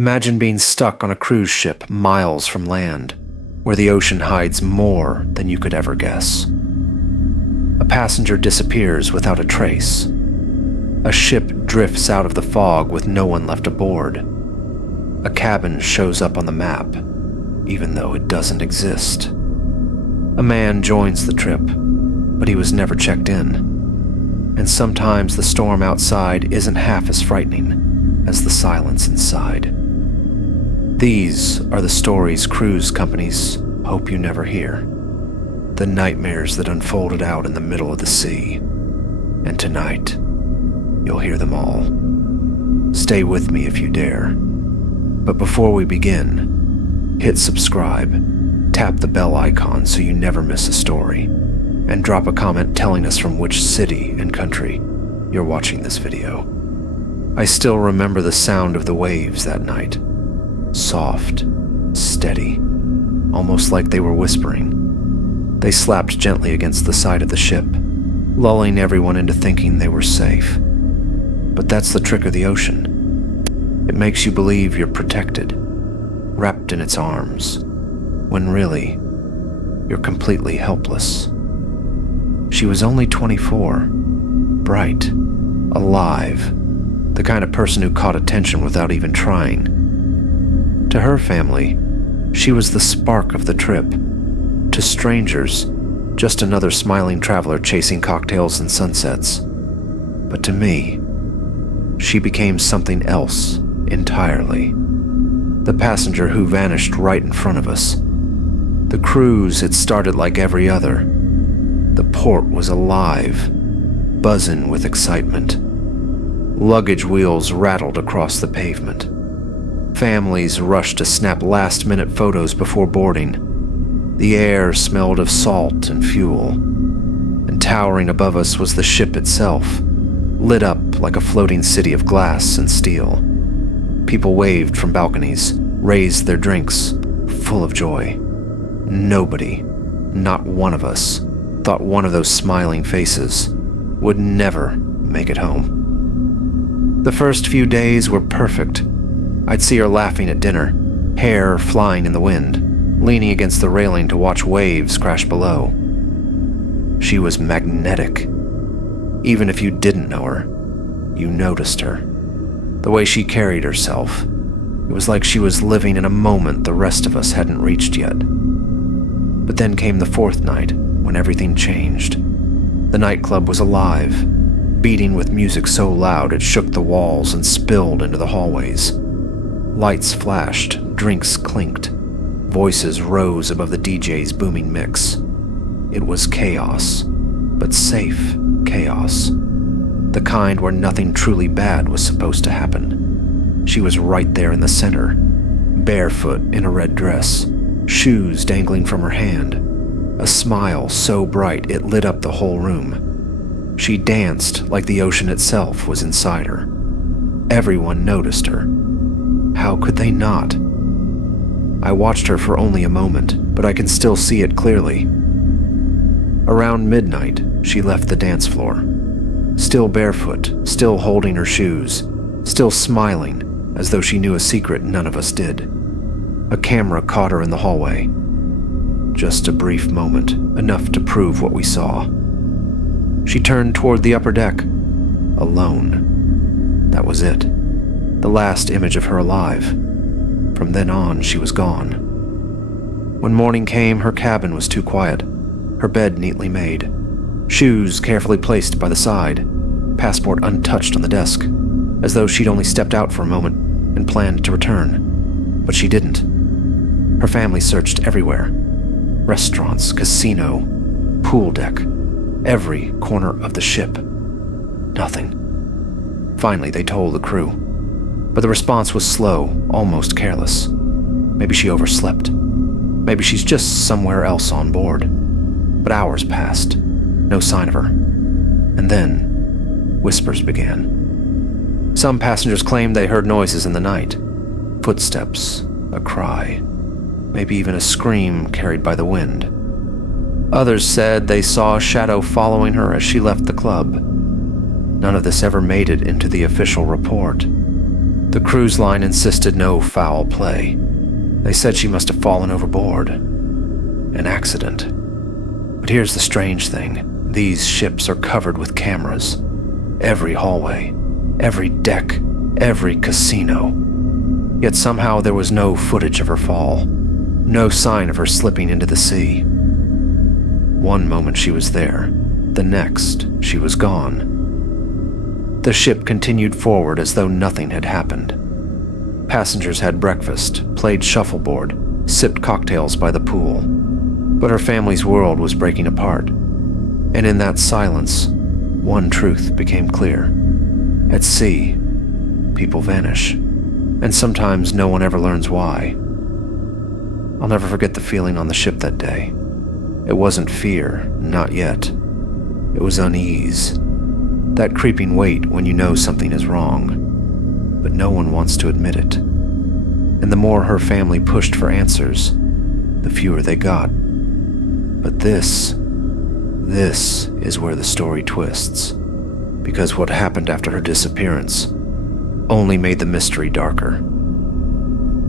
Imagine being stuck on a cruise ship miles from land, where the ocean hides more than you could ever guess. A passenger disappears without a trace. A ship drifts out of the fog with no one left aboard. A cabin shows up on the map, even though it doesn't exist. A man joins the trip, but he was never checked in. And sometimes the storm outside isn't half as frightening as the silence inside. These are the stories cruise companies hope you never hear. The nightmares that unfolded out in the middle of the sea. And tonight, you'll hear them all. Stay with me if you dare. But before we begin, hit subscribe, tap the bell icon so you never miss a story, and drop a comment telling us from which city and country you're watching this video. I still remember the sound of the waves that night. Soft, steady, almost like they were whispering. They slapped gently against the side of the ship, lulling everyone into thinking they were safe. But that's the trick of the ocean. It makes you believe you're protected, wrapped in its arms, when really, you're completely helpless. She was only 24, bright, alive, the kind of person who caught attention without even trying. To her family, she was the spark of the trip. To strangers, just another smiling traveler chasing cocktails and sunsets. But to me, she became something else entirely. The passenger who vanished right in front of us. The cruise had started like every other. The port was alive, buzzing with excitement. Luggage wheels rattled across the pavement. Families rushed to snap last-minute photos before boarding. The air smelled of salt and fuel. And towering above us was the ship itself, lit up like a floating city of glass and steel. People waved from balconies, raised their drinks, full of joy. Nobody, not one of us, thought one of those smiling faces would never make it home. The first few days were perfect. I'd see her laughing at dinner, hair flying in the wind, leaning against the railing to watch waves crash below. She was magnetic. Even if you didn't know her, you noticed her. The way she carried herself, it was like she was living in a moment the rest of us hadn't reached yet. But then came the fourth night, when everything changed. The nightclub was alive, beating with music so loud it shook the walls and spilled into the hallways. Lights flashed, drinks clinked. Voices rose above the DJ's booming mix. It was chaos, but safe chaos. The kind where nothing truly bad was supposed to happen. She was right there in the center, barefoot in a red dress, shoes dangling from her hand, a smile so bright it lit up the whole room. She danced like the ocean itself was inside her. Everyone noticed her. How could they not? I watched her for only a moment, but I can still see it clearly. Around midnight, she left the dance floor. Still barefoot, still holding her shoes, still smiling, as though she knew a secret none of us did. A camera caught her in the hallway. Just a brief moment, enough to prove what we saw. She turned toward the upper deck, alone. That was it. The last image of her alive. From then on, she was gone. When morning came, her cabin was too quiet, her bed neatly made, shoes carefully placed by the side, passport untouched on the desk, as though she'd only stepped out for a moment and planned to return. But she didn't. Her family searched everywhere. Restaurants, casino, pool deck, every corner of the ship. Nothing. Finally, they told the crew. But the response was slow, almost careless. Maybe she overslept. Maybe she's just somewhere else on board. But hours passed. No sign of her. And then, whispers began. Some passengers claimed they heard noises in the night. Footsteps, a cry, maybe even a scream carried by the wind. Others said they saw a shadow following her as she left the club. None of this ever made it into the official report. The cruise line insisted no foul play. They said she must have fallen overboard. An accident. But here's the strange thing. These ships are covered with cameras. Every hallway, every deck, every casino. Yet somehow there was no footage of her fall. No sign of her slipping into the sea. One moment she was there. The next, she was gone. The ship continued forward as though nothing had happened. Passengers had breakfast, played shuffleboard, sipped cocktails by the pool. But her family's world was breaking apart. And in that silence, one truth became clear. At sea, people vanish. And sometimes no one ever learns why. I'll never forget the feeling on the ship that day. It wasn't fear, not yet. It was unease. That creeping weight when you know something is wrong. But no one wants to admit it. And the more her family pushed for answers, the fewer they got. But this is where the story twists. Because what happened after her disappearance only made the mystery darker.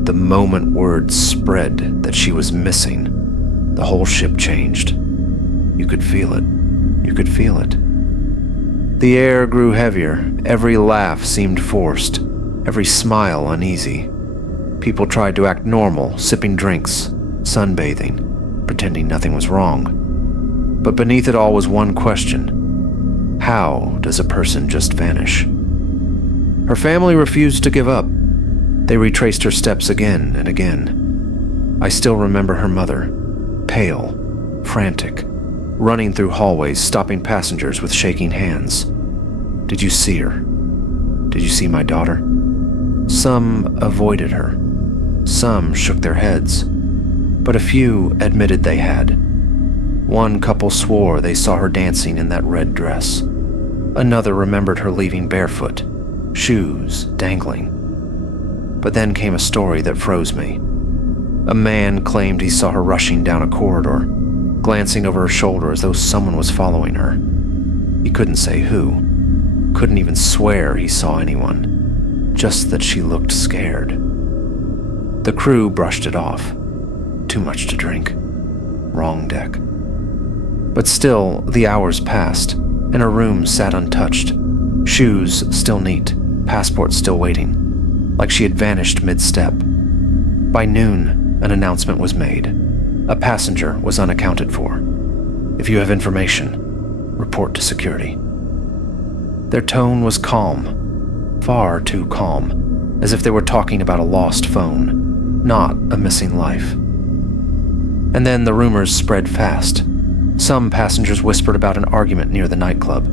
The moment word spread that she was missing, the whole ship changed. You could feel it. You could feel it. The air grew heavier. Every laugh seemed forced. Every smile uneasy. People tried to act normal, sipping drinks, sunbathing, pretending nothing was wrong. But beneath it all was one question. How does a person just vanish? Her family refused to give up. They retraced her steps again and again. I still remember her mother, pale, frantic, running through hallways, stopping passengers with shaking hands. Did you see her? Did you see my daughter? Some avoided her. Some shook their heads. But a few admitted they had. One couple swore they saw her dancing in that red dress. Another remembered her leaving barefoot, shoes dangling. But then came a story that froze me. A man claimed he saw her rushing down a corridor, glancing over her shoulder as though someone was following her. He couldn't say who, couldn't even swear he saw anyone, just that she looked scared. The crew brushed it off. Too much to drink. Wrong deck. But still, the hours passed, and her room sat untouched. Shoes still neat, passport still waiting, like she had vanished mid-step. By noon, an announcement was made. A passenger was unaccounted for. If you have information, report to security. Their tone was calm, far too calm, as if they were talking about a lost phone, not a missing life. And then the rumors spread fast. Some passengers whispered about an argument near the nightclub.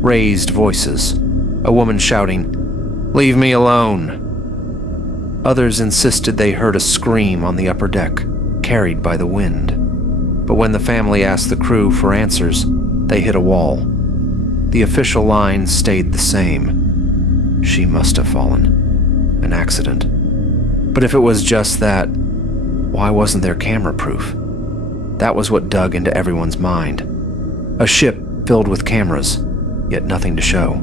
Raised voices. A woman shouting, "Leave me alone!" Others insisted they heard a scream on the upper deck, carried by the wind. But when the family asked the crew for answers, they hit a wall. The official line stayed the same. She must have fallen. An accident. But if it was just that, why wasn't there camera proof? That was what dug into everyone's mind. A ship filled with cameras, yet nothing to show.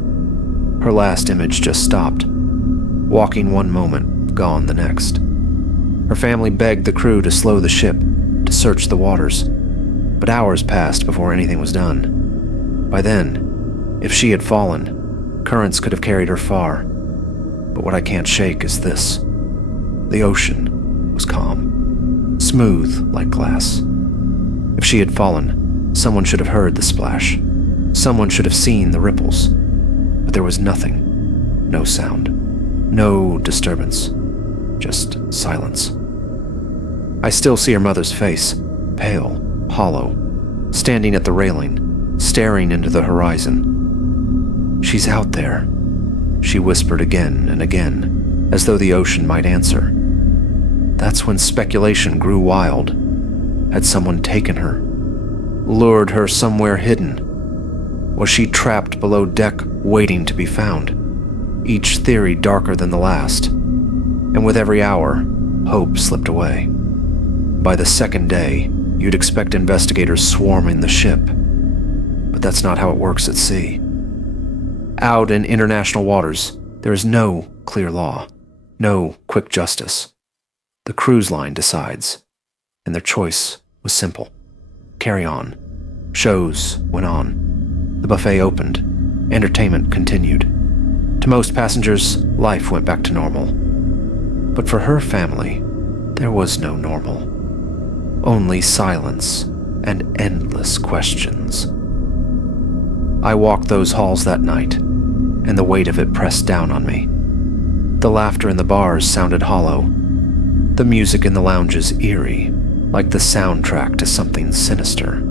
Her last image just stopped. Walking one moment, gone the next. Her family begged the crew to slow the ship, to search the waters. But hours passed before anything was done. By then, if she had fallen, currents could have carried her far. But what I can't shake is this. The ocean was calm, smooth like glass. If she had fallen, someone should have heard the splash. Someone should have seen the ripples. But there was nothing. No sound. No disturbance. Just silence. I still see her mother's face, pale, hollow, standing at the railing, staring into the horizon. She's out there, she whispered again and again, as though the ocean might answer. That's when speculation grew wild. Had someone taken her? Lured her somewhere hidden? Was she trapped below deck, waiting to be found? Each theory darker than the last. And with every hour, hope slipped away. By the second day, you'd expect investigators swarming the ship. But that's not how it works at sea. Out in international waters, there is no clear law. No quick justice. The cruise line decides, and their choice was simple. Carry on. Shows went on. The buffet opened. Entertainment continued. To most passengers, life went back to normal. But for her family, there was no normal. Only silence and endless questions. I walked those halls that night, and the weight of it pressed down on me. The laughter in the bars sounded hollow. The music in the lounges eerie, like the soundtrack to something sinister.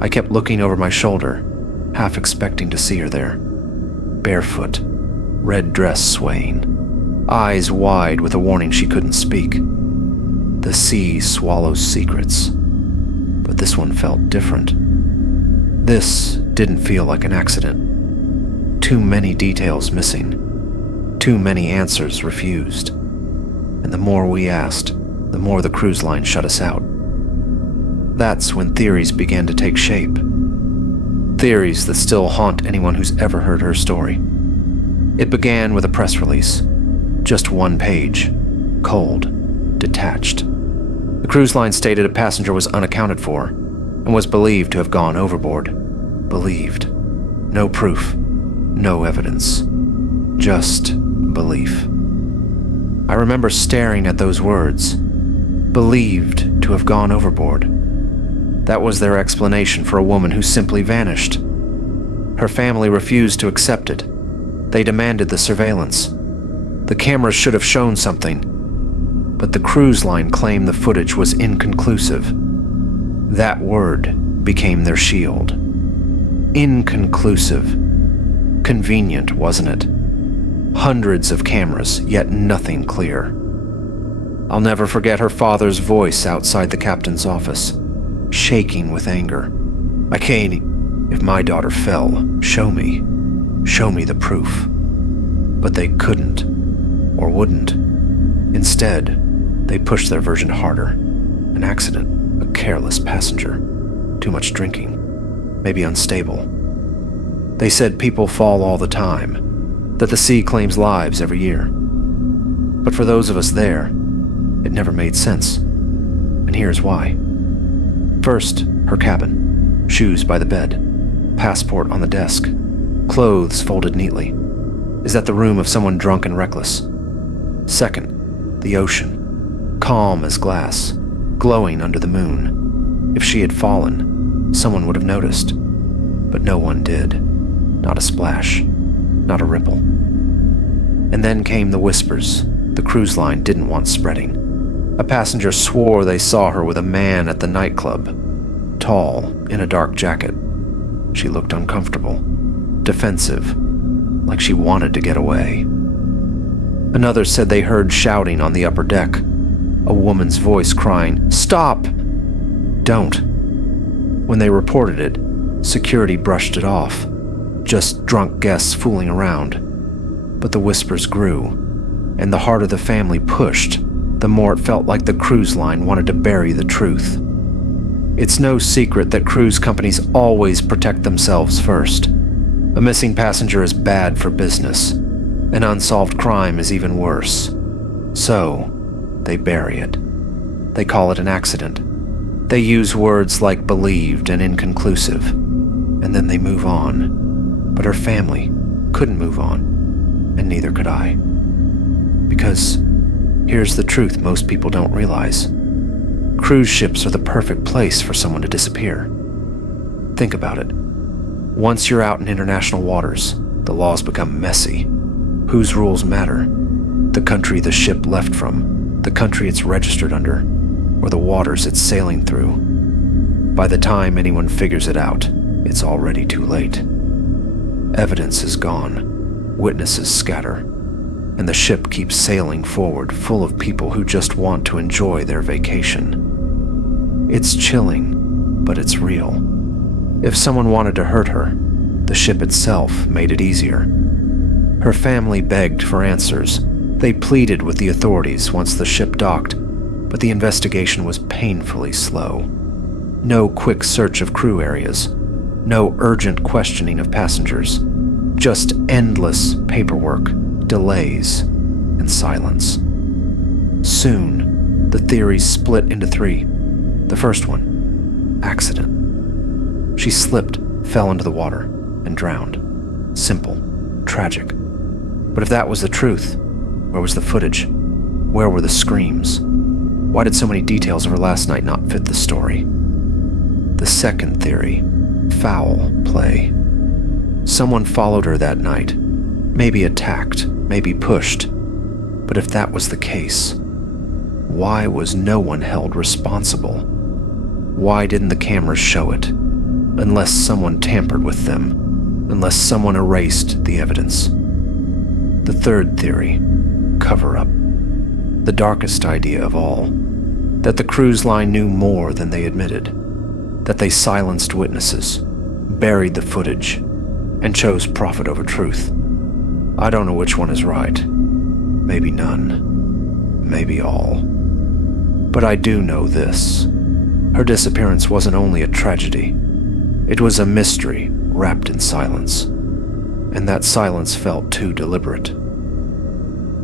I kept looking over my shoulder, half expecting to see her there. Barefoot, red dress swaying, eyes wide with a warning she couldn't speak. The sea swallows secrets, but this one felt different. This didn't feel like an accident. Too many details missing. Too many answers refused. And the more we asked, the more the cruise line shut us out. That's when theories began to take shape. Theories that still haunt anyone who's ever heard her story. It began with a press release. Just one page. Cold. Detached. The cruise line stated a passenger was unaccounted for and was believed to have gone overboard. Believed. No proof. No evidence. Just belief. I remember staring at those words. Believed to have gone overboard. That was their explanation for a woman who simply vanished. Her family refused to accept it. They demanded the surveillance. The cameras should have shown something, but the cruise line claimed the footage was inconclusive. That word became their shield. Inconclusive. Convenient, wasn't it? Hundreds of cameras, yet nothing clear. I'll never forget her father's voice outside the captain's office, shaking with anger. I can't. If my daughter fell, show me. Show me the proof. But they couldn't, or wouldn't. Instead, they pushed their version harder. An accident, a careless passenger, too much drinking, maybe unstable. They said people fall all the time, that the sea claims lives every year. But for those of us there, it never made sense. And here's why. First, her cabin. Shoes by the bed. Passport on the desk. Clothes folded neatly. Is that the room of someone drunk and reckless? Second, the ocean. Calm as glass. Glowing under the moon. If she had fallen, someone would have noticed. But no one did. Not a splash. Not a ripple. And then came the whispers the cruise line didn't want spreading. A passenger swore they saw her with a man at the nightclub, tall, in a dark jacket. She looked uncomfortable, defensive, like she wanted to get away. Another said they heard shouting on the upper deck, a woman's voice crying, "Stop! Don't." When they reported it, security brushed it off, just drunk guests fooling around. But the whispers grew, and the harder the family pushed, the more it felt like the cruise line wanted to bury the truth. It's no secret that cruise companies always protect themselves first. A missing passenger is bad for business. An unsolved crime is even worse. So, they bury it. They call it an accident. They use words like believed and inconclusive, and then they move on. But her family couldn't move on, and neither could I. Because here's the truth most people don't realize. Cruise ships are the perfect place for someone to disappear. Think about it. Once you're out in international waters, the laws become messy. Whose rules matter? The country the ship left from, the country it's registered under, or the waters it's sailing through. By the time anyone figures it out, it's already too late. Evidence is gone, witnesses scatter, and the ship keeps sailing forward full of people who just want to enjoy their vacation. It's chilling, but it's real. If someone wanted to hurt her, the ship itself made it easier. Her family begged for answers. They pleaded with the authorities once the ship docked, but the investigation was painfully slow. No quick search of crew areas. No urgent questioning of passengers. Just endless paperwork, delays. and silence. Soon, the theories split into three. The first one, accident. She slipped, fell into the water, and drowned. Simple, tragic. But if that was the truth, where was the footage? Where were the screams? Why did so many details of her last night not fit the story? The second theory, foul play. Someone followed her that night, maybe attacked, maybe pushed. But if that was the case, why was no one held responsible? Why didn't the cameras show it? Unless someone tampered with them, unless someone erased the evidence. The third theory, cover-up. The darkest idea of all, that the cruise line knew more than they admitted, that they silenced witnesses, buried the footage, and chose profit over truth. I don't know which one is right. Maybe none. Maybe all. But I do know this. Her disappearance wasn't only a tragedy. It was a mystery wrapped in silence. And that silence felt too deliberate.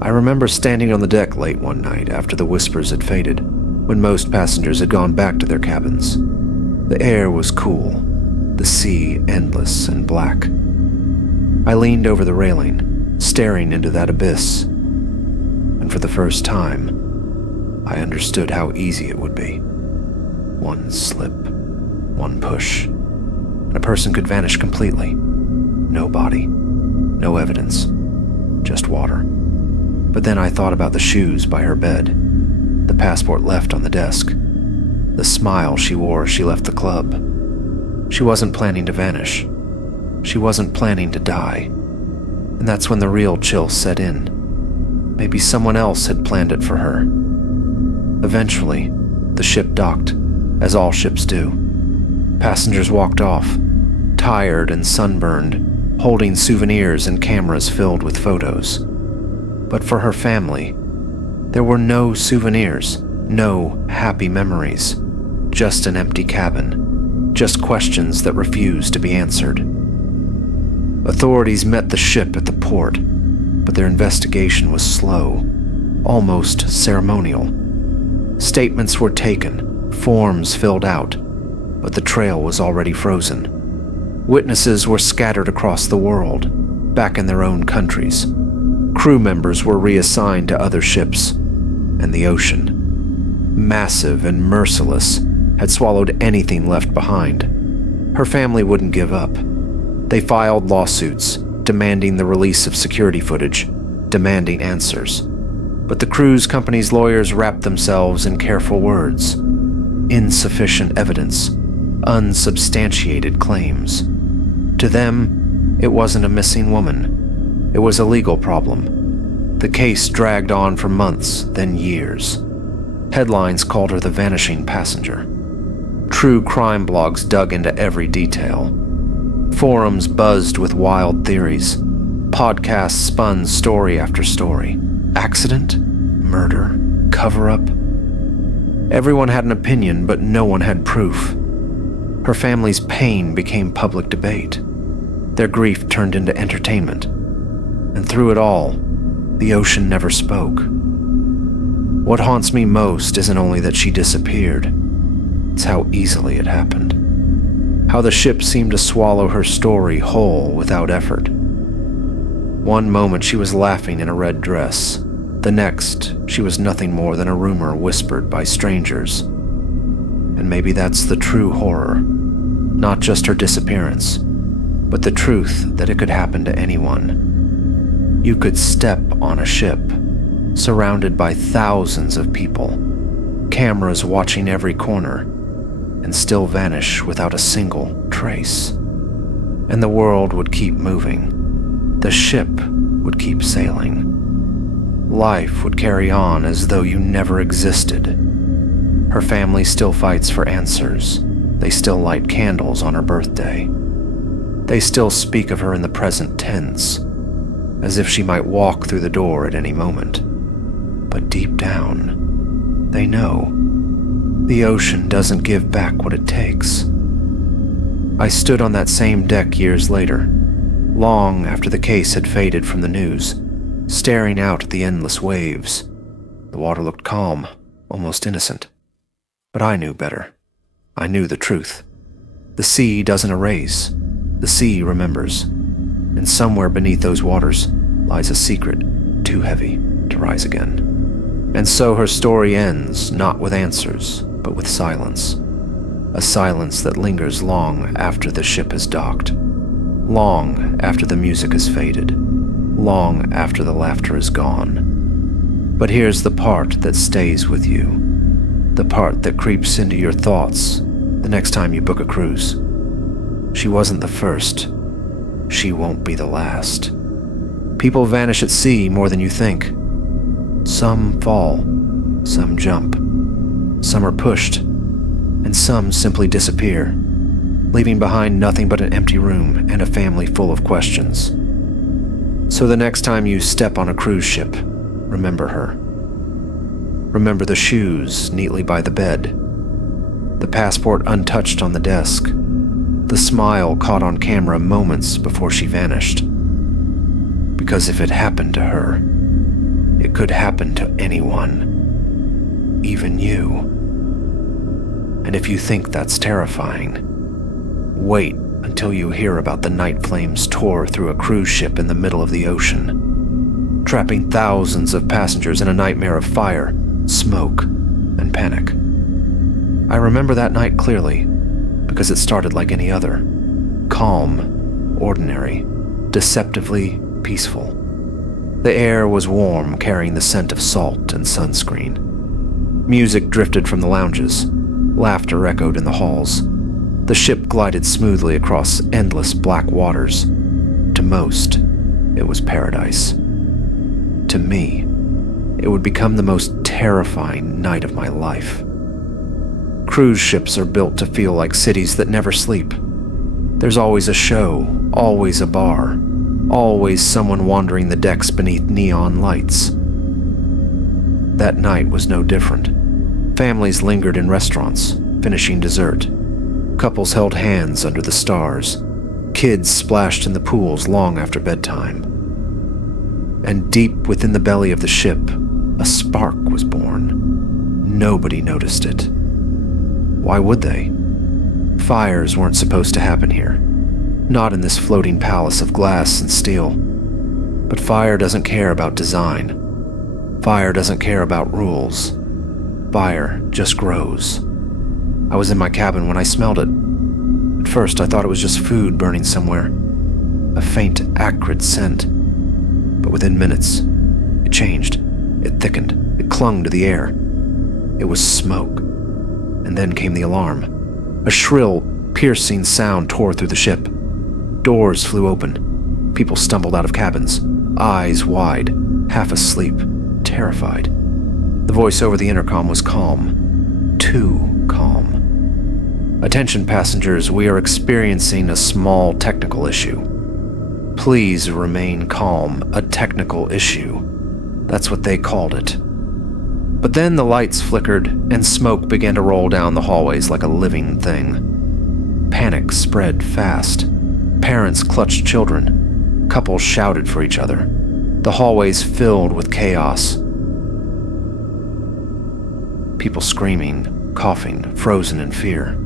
I remember standing on the deck late one night after the whispers had faded, when most passengers had gone back to their cabins. The air was cool, the sea endless and black. I leaned over the railing, staring into that abyss, and for the first time, I understood how easy it would be. One slip, one push, and a person could vanish completely. No body, no evidence, just water. But then I thought about the shoes by her bed, the passport left on the desk, the smile she wore as she left the club. She wasn't planning to vanish. She wasn't planning to die. And that's when the real chill set in. Maybe someone else had planned it for her. Eventually, the ship docked, as all ships do. Passengers walked off, tired and sunburned, holding souvenirs and cameras filled with photos. But for her family, there were no souvenirs, no happy memories, just an empty cabin, just questions that refused to be answered. Authorities met the ship at the port, but their investigation was slow, almost ceremonial. Statements were taken, forms filled out, but the trail was already frozen. Witnesses were scattered across the world, back in their own countries. Crew members were reassigned to other ships, and the ocean, massive and merciless, had swallowed anything left behind. Her family wouldn't give up. They filed lawsuits, demanding the release of security footage, demanding answers. But the cruise company's lawyers wrapped themselves in careful words. Insufficient evidence, unsubstantiated claims. To them, it wasn't a missing woman. It was a legal problem. The case dragged on for months, then years. Headlines called her the vanishing passenger. True crime blogs dug into every detail. Forums buzzed with wild theories. Podcasts spun story after story. Accident? Murder? Cover-up? Everyone had an opinion, but no one had proof. Her family's pain became public debate. Their grief turned into entertainment. And through it all, the ocean never spoke. What haunts me most isn't only that she disappeared, it's how easily it happened. How the ship seemed to swallow her story whole without effort. One moment she was laughing in a red dress. The next, she was nothing more than a rumor whispered by strangers. And maybe that's the true horror. Not just her disappearance, but the truth that it could happen to anyone. You could step on a ship, surrounded by thousands of people, cameras watching every corner, and still vanish without a single trace. And the world would keep moving. The ship would keep sailing. Life would carry on as though you never existed. Her family still fights for answers. They still light candles on her birthday. They still speak of her in the present tense, as if she might walk through the door at any moment. But deep down, they know. The ocean doesn't give back what it takes. I stood on that same deck years later, long after the case had faded from the news, staring out at the endless waves. The water looked calm, almost innocent. But I knew better. I knew the truth. The sea doesn't erase. The sea remembers. And somewhere beneath those waters lies a secret too heavy to rise again. And so her story ends, not with answers, but with silence. A silence that lingers long after the ship has docked. Long after the music has faded. Long after the laughter is gone. But here's the part that stays with you. The part that creeps into your thoughts the next time you book a cruise. She wasn't the first. She won't be the last. People vanish at sea more than you think. Some fall, some jump, some are pushed, and some simply disappear, leaving behind nothing but an empty room and a family full of questions. So the next time you step on a cruise ship, remember her. Remember the shoes neatly by the bed, the passport untouched on the desk, the smile caught on camera moments before she vanished. Because if it happened to her, it could happen to anyone, even you. And if you think that's terrifying, wait until you hear about the night flames tore through a cruise ship in the middle of the ocean, trapping thousands of passengers in a nightmare of fire, smoke, and panic. I remember that night clearly, because it started like any other. Calm, ordinary, deceptively peaceful. The air was warm, carrying the scent of salt and sunscreen. Music drifted from the lounges. Laughter echoed in the halls. The ship glided smoothly across endless black waters. To most, it was paradise. To me, it would become the most terrifying night of my life. Cruise ships are built to feel like cities that never sleep. There's always a show, always a bar, always someone wandering the decks beneath neon lights. That night was no different. Families lingered in restaurants, finishing dessert. Couples held hands under the stars. Kids splashed in the pools long after bedtime. And deep within the belly of the ship, a spark was born. Nobody noticed it. Why would they? Fires weren't supposed to happen here. Not in this floating palace of glass and steel. But fire doesn't care about design. Fire doesn't care about rules. Fire just grows. I was in my cabin when I smelled it. At first, I thought it was just food burning somewhere. A faint, acrid scent. But within minutes, it changed. It thickened. It clung to the air. It was smoke. And then came the alarm. A shrill, piercing sound tore through the ship. Doors flew open. People stumbled out of cabins, eyes wide, half asleep, terrified. The voice over the intercom was calm. Too calm. Attention passengers, we are experiencing a small technical issue. Please remain calm. A technical issue. That's what they called it. But then the lights flickered, and smoke began to roll down the hallways like a living thing. Panic spread fast. Parents clutched children. Couples shouted for each other. The hallways filled with chaos. People screaming, coughing, frozen in fear.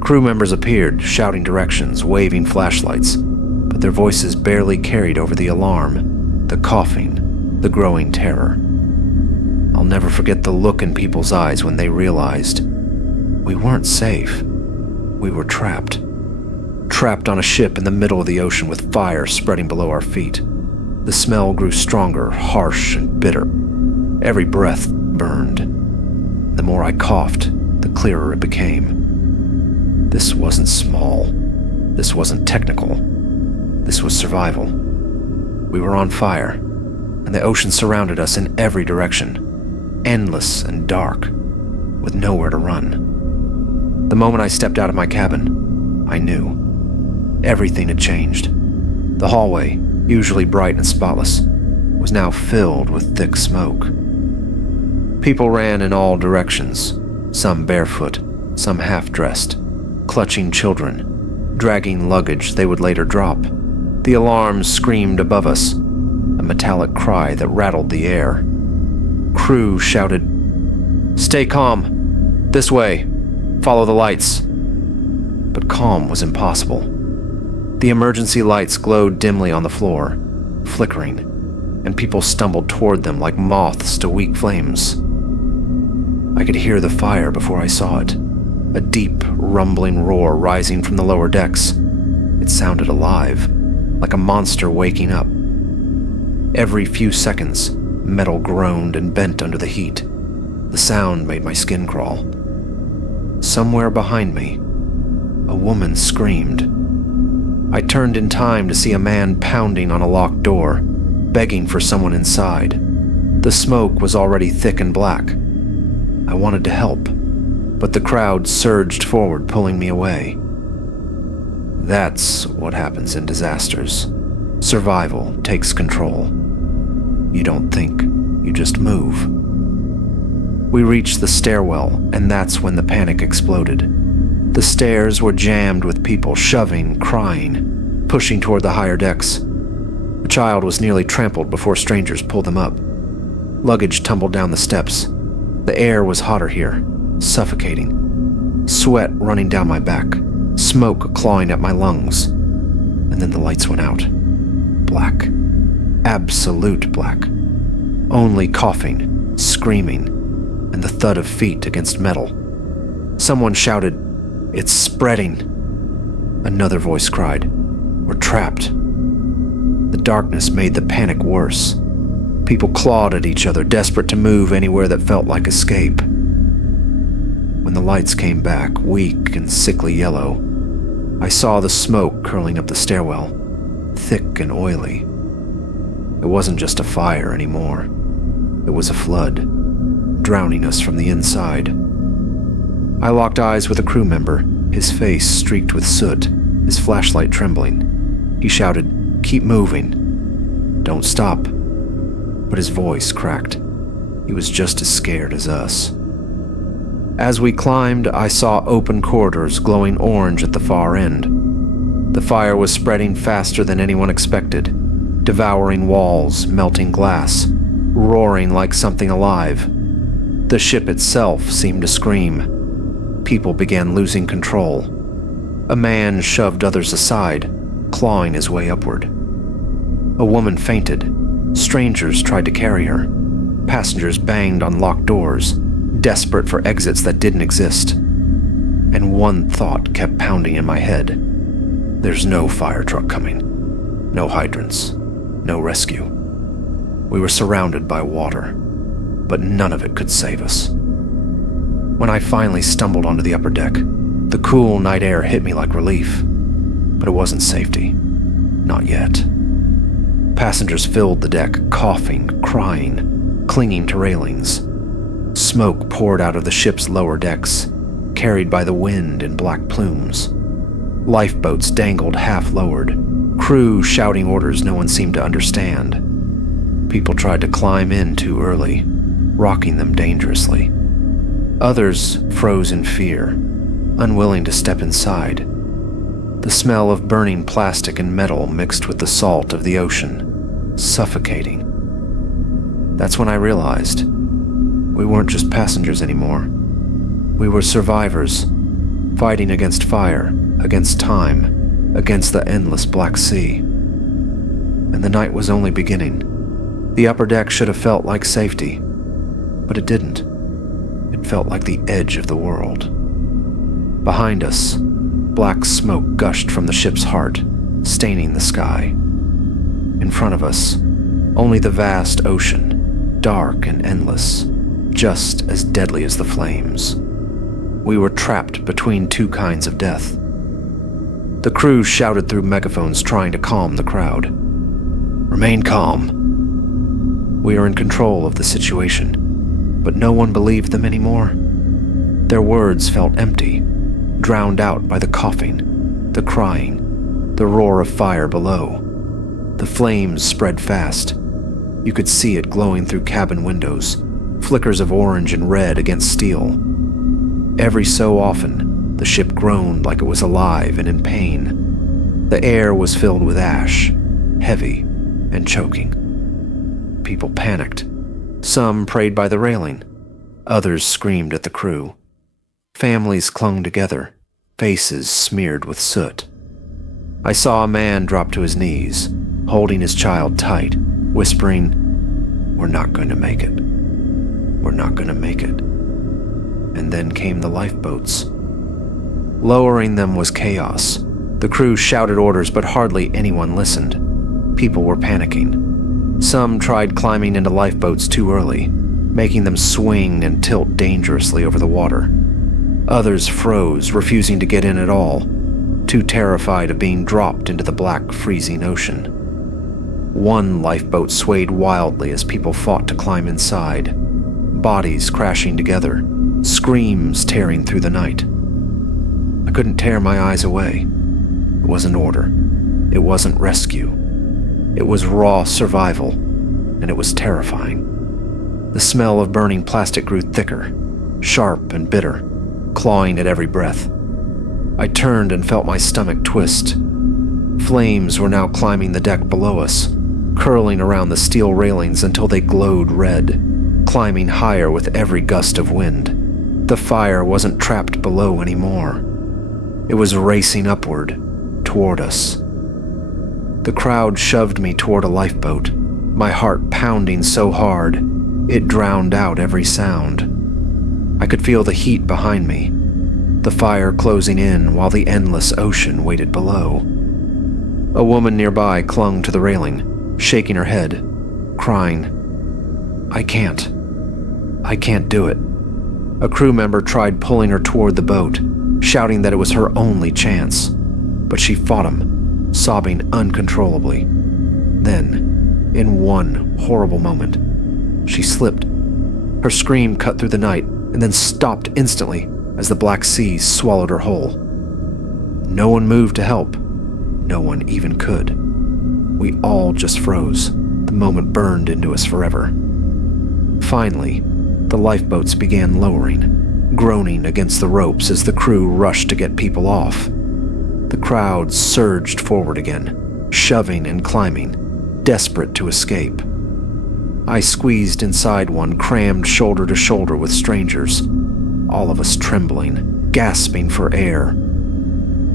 Crew members appeared, shouting directions, waving flashlights, but their voices barely carried over the alarm, the coughing, the growing terror. I'll never forget the look in people's eyes when they realized we weren't safe. We were trapped. Trapped on a ship in the middle of the ocean with fire spreading below our feet. The smell grew stronger, harsh, and bitter. Every breath burned. The more I coughed, the clearer it became. This wasn't small. This wasn't technical. This was survival. We were on fire, and the ocean surrounded us in every direction. Endless and dark, with nowhere to run. The moment I stepped out of my cabin, I knew. Everything had changed. The hallway, usually bright and spotless, was now filled with thick smoke. People ran in all directions, some barefoot, some half-dressed, clutching children, dragging luggage they would later drop. The alarms screamed above us. a metallic cry that rattled the air. Crew shouted, "Stay calm! This way! Follow the lights!" But calm was impossible. The emergency lights glowed dimly on the floor, flickering, and people stumbled toward them like moths to weak flames. I could hear the fire before I saw it, a deep, rumbling roar rising from the lower decks. It sounded alive, like a monster waking up. Every few seconds, metal groaned and bent under the heat. The sound made my skin crawl. Somewhere behind me, a woman screamed. I turned in time to see a man pounding on a locked door, begging for someone inside. The smoke was already thick and black. I wanted to help, but the crowd surged forward, pulling me away. That's what happens in disasters. Survival takes control. You don't think, you just move. We reached the stairwell, and that's when the panic exploded. The stairs were jammed with people shoving, crying, pushing toward the higher decks. A child was nearly trampled before strangers pulled them up. Luggage tumbled down the steps. The air was hotter here, suffocating. Sweat running down my back, smoke clawing at my lungs. And then the lights went out. Black. Absolute black. Only coughing, screaming, and the thud of feet against metal. Someone shouted, "It's spreading!" Another voice cried, "We're trapped!" The darkness made the panic worse. People clawed at each other, desperate to move anywhere that felt like escape. When the lights came back, weak and sickly yellow, I saw the smoke curling up the stairwell, thick and oily. It wasn't just a fire anymore. It was a flood, drowning us from the inside. I locked eyes with a crew member, his face streaked with soot, his flashlight trembling. He shouted, "Keep moving. Don't stop." But his voice cracked. He was just as scared as us. As we climbed, I saw open corridors glowing orange at the far end. The fire was spreading faster than anyone expected, devouring walls, melting glass, roaring like something alive. The ship itself seemed to scream. People began losing control. A man shoved others aside, clawing his way upward. A woman fainted. Strangers tried to carry her. Passengers banged on locked doors, desperate for exits that didn't exist. And one thought kept pounding in my head. There's no fire truck coming. No hydrants. No rescue. We were surrounded by water, but none of it could save us. When I finally stumbled onto the upper deck, the cool night air hit me like relief. But it wasn't safety. Not yet. Passengers filled the deck, coughing, crying, clinging to railings. Smoke poured out of the ship's lower decks, carried by the wind in black plumes. Lifeboats dangled half-lowered, crew shouting orders no one seemed to understand. People tried to climb in too early, rocking them dangerously. Others froze in fear, unwilling to step inside. The smell of burning plastic and metal mixed with the salt of the ocean, suffocating. That's when I realized we weren't just passengers anymore. We were survivors, fighting against fire, against time, against the endless Black Sea. And the night was only beginning. The upper deck should have felt like safety, but it didn't. It felt like the edge of the world. Behind us, black smoke gushed from the ship's heart, staining the sky. In front of us, only the vast ocean, dark and endless, just as deadly as the flames. We were trapped between two kinds of death. The crew shouted through megaphones trying to calm the crowd. "Remain calm." We are in control of the situation, but no one believed them anymore. Their words felt empty, drowned out by the coughing, the crying, the roar of fire below. The flames spread fast. You could see it glowing through cabin windows, flickers of orange and red against steel. Every so often, the ship groaned like it was alive and in pain. The air was filled with ash, heavy and choking. People panicked. Some prayed by the railing. Others screamed at the crew. Families clung together, faces smeared with soot. I saw a man drop to his knees, holding his child tight, whispering, "We're not going to make it. We're not going to make it." And then came the lifeboats. Lowering them was chaos. The crew shouted orders, but hardly anyone listened. People were panicking. Some tried climbing into lifeboats too early, making them swing and tilt dangerously over the water. Others froze, refusing to get in at all, too terrified of being dropped into the black, freezing ocean. One lifeboat swayed wildly as people fought to climb inside, bodies crashing together, screams tearing through the night. I couldn't tear my eyes away. It wasn't order. It wasn't rescue. It was raw survival, and it was terrifying. The smell of burning plastic grew thicker, sharp and bitter, clawing at every breath. I turned and felt my stomach twist. Flames were now climbing the deck below us, curling around the steel railings until they glowed red, climbing higher with every gust of wind. The fire wasn't trapped below anymore. It was racing upward, toward us. The crowd shoved me toward a lifeboat, my heart pounding so hard, it drowned out every sound. I could feel the heat behind me, the fire closing in while the endless ocean waited below. A woman nearby clung to the railing, shaking her head, crying, I can't do it." A crew member tried pulling her toward the boat, shouting that it was her only chance, but she fought him, sobbing uncontrollably. Then, in one horrible moment, she slipped. Her scream cut through the night and then stopped instantly as the black sea swallowed her whole. No one moved to help. No one even could. We all just froze. The moment burned into us forever. Finally, the lifeboats began lowering, groaning against the ropes as the crew rushed to get people off. The crowd surged forward again, shoving and climbing, desperate to escape. I squeezed inside one, crammed shoulder to shoulder with strangers, all of us trembling, gasping for air.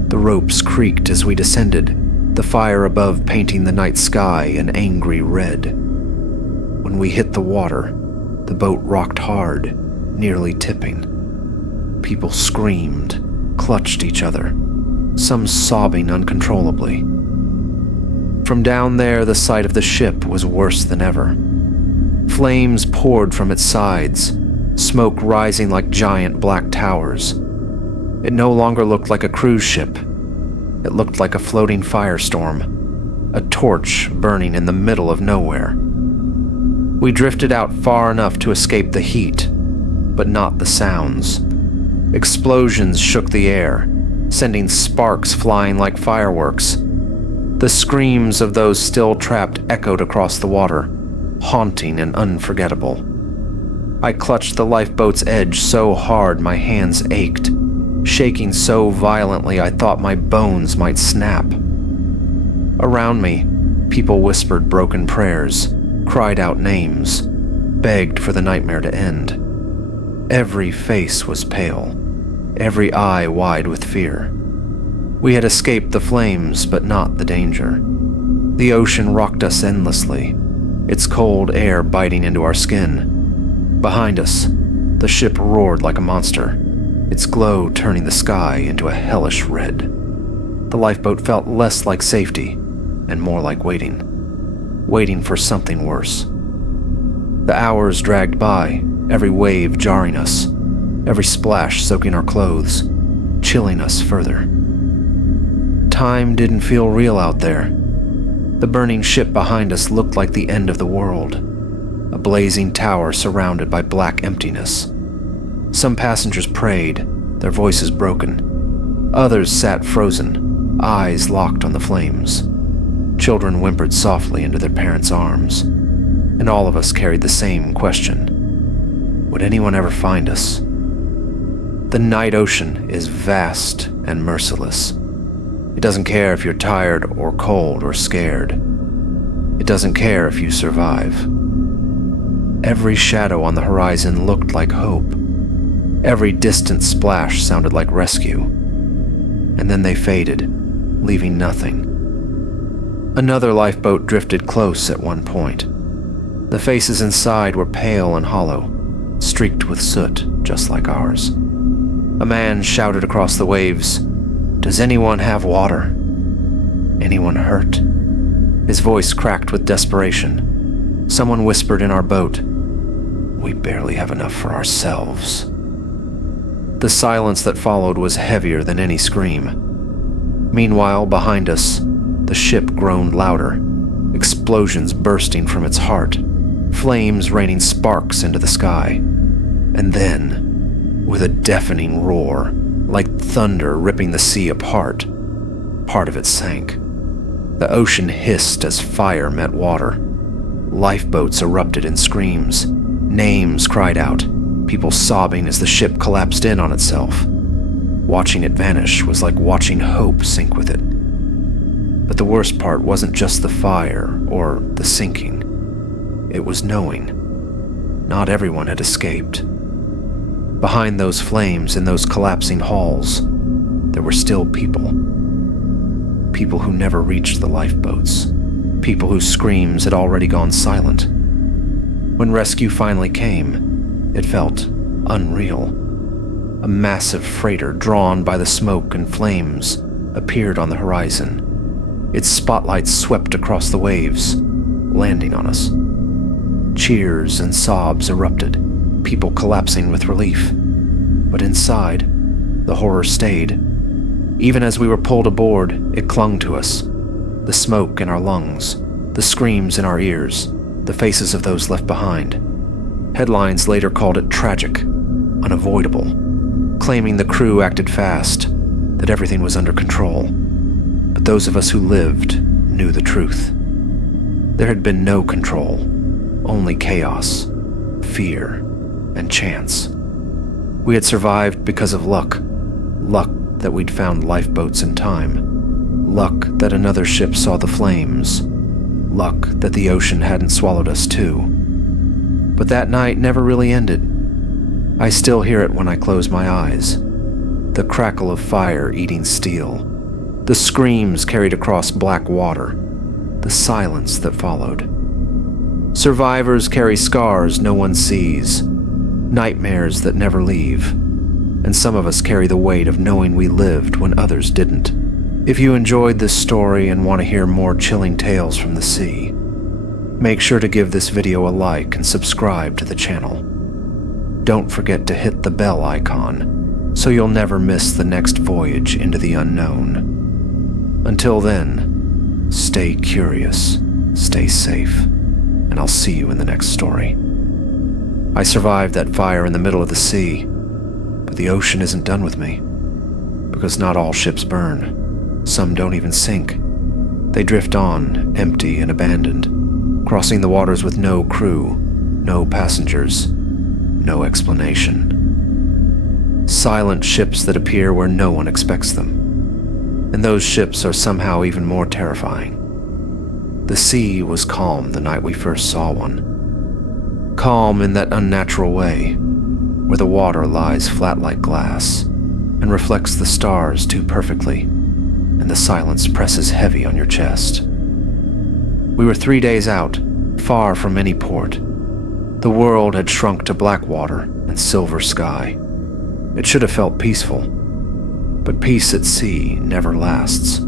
The ropes creaked as we descended, the fire above painting the night sky an angry red. When we hit the water, the boat rocked hard, nearly tipping. People screamed, clutched each other, some sobbing uncontrollably. From down there, the sight of the ship was worse than ever. Flames poured from its sides, smoke rising like giant black towers. It no longer looked like a cruise ship. It looked like a floating firestorm, a torch burning in the middle of nowhere. We drifted out far enough to escape the heat, but not the sounds. Explosions shook the air, sending sparks flying like fireworks. The screams of those still trapped echoed across the water, haunting and unforgettable. I clutched the lifeboat's edge so hard my hands ached, shaking so violently I thought my bones might snap. Around me, people whispered broken prayers, cried out names, begged for the nightmare to end. Every face was pale, every eye wide with fear. We had escaped the flames, but not the danger. The ocean rocked us endlessly, its cold air biting into our skin. Behind us, the ship roared like a monster, its glow turning the sky into a hellish red. The lifeboat felt less like safety and more like waiting for something worse. The hours dragged by, every wave jarring us, every splash soaking our clothes, chilling us further. Time didn't feel real out there. The burning ship behind us looked like the end of the world, a blazing tower surrounded by black emptiness. Some passengers prayed, their voices broken. Others sat frozen, eyes locked on the flames. Children whimpered softly into their parents' arms, and all of us carried the same question. Would anyone ever find us? The night ocean is vast and merciless. It doesn't care if you're tired or cold or scared. It doesn't care if you survive. Every shadow on the horizon looked like hope. Every distant splash sounded like rescue. And then they faded, leaving nothing. Another lifeboat drifted close at one point. The faces inside were pale and hollow, streaked with soot, just like ours. A man shouted across the waves, "Does anyone have water? Anyone hurt?" His voice cracked with desperation. Someone whispered in our boat, "We barely have enough for ourselves." The silence that followed was heavier than any scream. Meanwhile, behind us, the ship groaned louder, explosions bursting from its heart, flames raining sparks into the sky. And then, with a deafening roar, like thunder ripping the sea apart, part of it sank. The ocean hissed as fire met water. Lifeboats erupted in screams. Names cried out, people sobbing as the ship collapsed in on itself. Watching it vanish was like watching hope sink with it. But the worst part wasn't just the fire or the sinking. It was knowing. Not everyone had escaped. Behind those flames in those collapsing halls, there were still people. People who never reached the lifeboats. People whose screams had already gone silent. When rescue finally came, it felt unreal. A massive freighter drawn by the smoke and flames appeared on the horizon. Its spotlights swept across the waves, landing on us. Cheers and sobs erupted, people collapsing with relief. But inside, the horror stayed. Even as we were pulled aboard, it clung to us. The smoke in our lungs, the screams in our ears, the faces of those left behind. Headlines later called it tragic, unavoidable, claiming the crew acted fast, that everything was under control. But those of us who lived knew the truth. There had been no control, only chaos, fear, and chance. We had survived because of luck. Luck that we'd found lifeboats in time. Luck that another ship saw the flames. Luck that the ocean hadn't swallowed us too. But that night never really ended. I still hear it when I close my eyes. The crackle of fire eating steel. The screams carried across black water. The silence that followed. Survivors carry scars no one sees. Nightmares that never leave. And some of us carry the weight of knowing we lived when others didn't. If you enjoyed this story and want to hear more chilling tales from the sea, make sure to give this video a like and subscribe to the channel. Don't forget to hit the bell icon so you'll never miss the next voyage into the unknown. Until then, stay curious, stay safe, and I'll see you in the next story. I survived that fire in the middle of the sea, but the ocean isn't done with me. Because not all ships burn. Some don't even sink. They drift on, empty and abandoned, crossing the waters with no crew, no passengers, no explanation. Silent ships that appear where no one expects them. And those ships are somehow even more terrifying. The sea was calm the night we first saw one. Calm in that unnatural way, where the water lies flat like glass and reflects the stars too perfectly, and the silence presses heavy on your chest. We were 3 days out, far from any port. The world had shrunk to black water and silver sky. It should have felt peaceful, but peace at sea never lasts.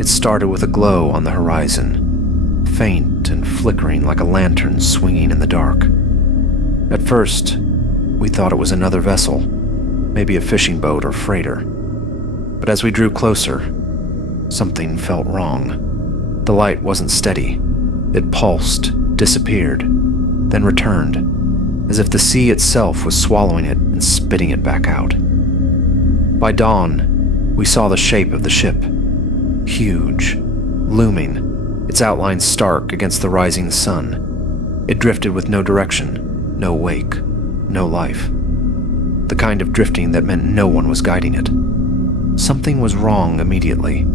It started with a glow on the horizon, faint and flickering like a lantern swinging in the dark. At first, we thought it was another vessel, maybe a fishing boat or freighter. But as we drew closer, something felt wrong. The light wasn't steady. It pulsed, disappeared, then returned, as if the sea itself was swallowing it and spitting it back out. By dawn, we saw the shape of the ship. Huge, looming, its outline stark against the rising sun. It drifted with no direction, no wake, no life. The kind of drifting that meant no one was guiding it. Something was wrong immediately.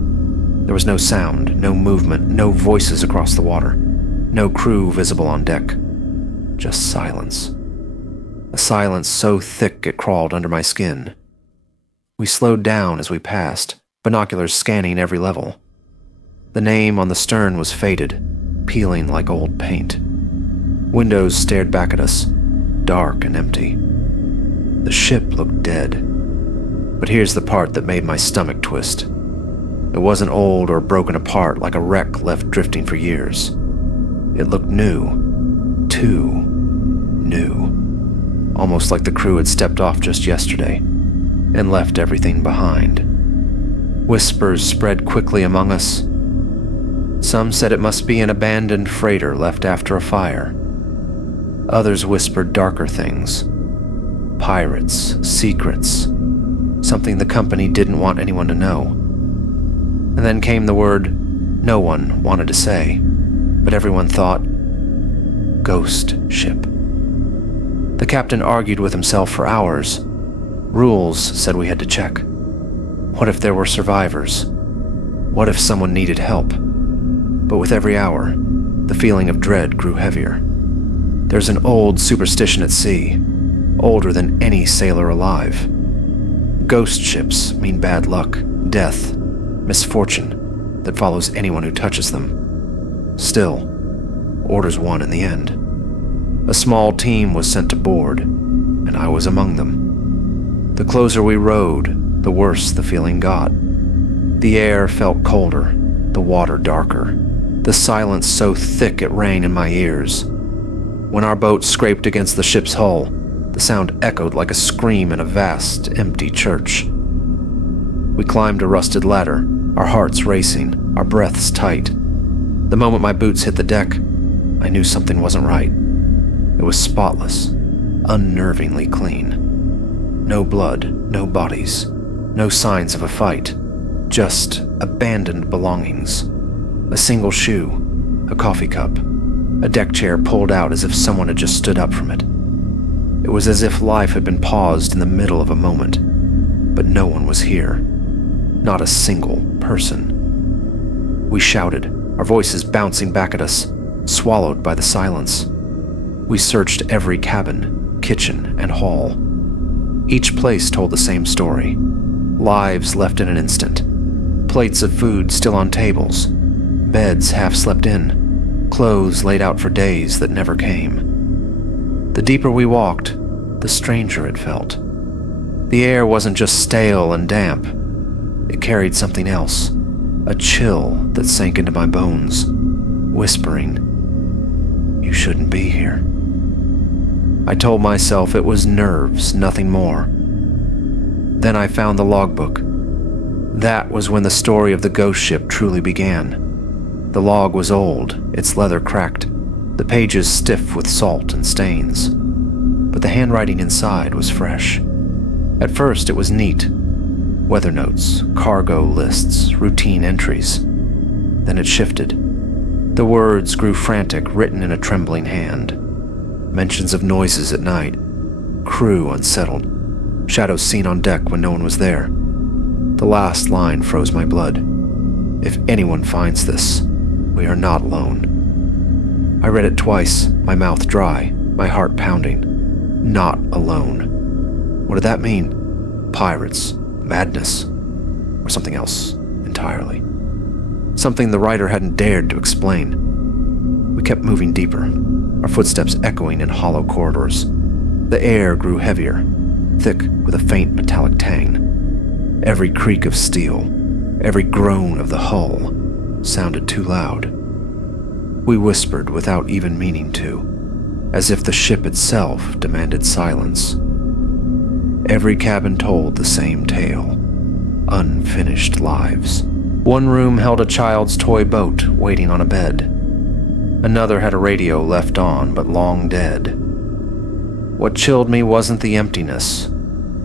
There was no sound, no movement, no voices across the water, no crew visible on deck. just silence. A silence so thick it crawled under my skin. We slowed down as we passed, binoculars scanning every level. The name on the stern was faded, peeling like old paint. Windows stared back at us, dark and empty. The ship looked dead. But here's the part that made my stomach twist. It wasn't old or broken apart like a wreck left drifting for years. It looked new. Too new. Almost like the crew had stepped off just yesterday and left everything behind. Whispers spread quickly among us. Some said it must be an abandoned freighter left after a fire. Others whispered darker things. Pirates, secrets, something the company didn't want anyone to know. And then came the word no one wanted to say, but everyone thought, ghost ship. The captain argued with himself for hours. Rules said we had to check. What if there were survivors? What if someone needed help? But with every hour, the feeling of dread grew heavier. There's an old superstition at sea, older than any sailor alive. Ghost ships mean bad luck, death, misfortune that follows anyone who touches them. Still, orders won in the end. A small team was sent to board, and I was among them. The closer we rowed, the worse the feeling got. The air felt colder, the water darker, the silence so thick it rang in my ears. When our boat scraped against the ship's hull, the sound echoed like a scream in a vast, empty church. We climbed a rusted ladder, our hearts racing, our breaths tight. The moment my boots hit the deck, I knew something wasn't right. It was spotless, unnervingly clean. No blood, no bodies, no signs of a fight, just abandoned belongings. A single shoe, a coffee cup, a deck chair pulled out as if someone had just stood up from it. It was as if life had been paused in the middle of a moment, but no one was here. Not a single person. We shouted, our voices bouncing back at us, swallowed by the silence. We searched every cabin, kitchen, and hall. Each place told the same story. Lives left in an instant. Plates of food still on tables. Beds half slept in. Clothes laid out for days that never came. The deeper we walked, the stranger it felt. The air wasn't just stale and damp. It carried something else. A chill that sank into my bones, whispering, "You shouldn't be here." I told myself it was nerves, nothing more. Then I found the logbook. That was when the story of the ghost ship truly began. The log was old, its leather cracked, the pages stiff with salt and stains. But the handwriting inside was fresh. At first it was neat. Weather notes, cargo lists, routine entries. Then it shifted. The words grew frantic, written in a trembling hand. Mentions of noises at night, crew unsettled, shadows seen on deck when no one was there. The last line froze my blood. If anyone finds this, we are not alone. I read it twice, my mouth dry, my heart pounding. Not alone. What did that mean? Pirates, madness, or something else entirely? Something the writer hadn't dared to explain. We kept moving deeper, our footsteps echoing in hollow corridors. The air grew heavier, thick with a faint metallic tang. Every creak of steel, every groan of the hull sounded too loud. We whispered without even meaning to, as if the ship itself demanded silence. Every cabin told the same tale, unfinished lives. One room held a child's toy boat waiting on a bed. Another had a radio left on but long dead. What chilled me wasn't the emptiness,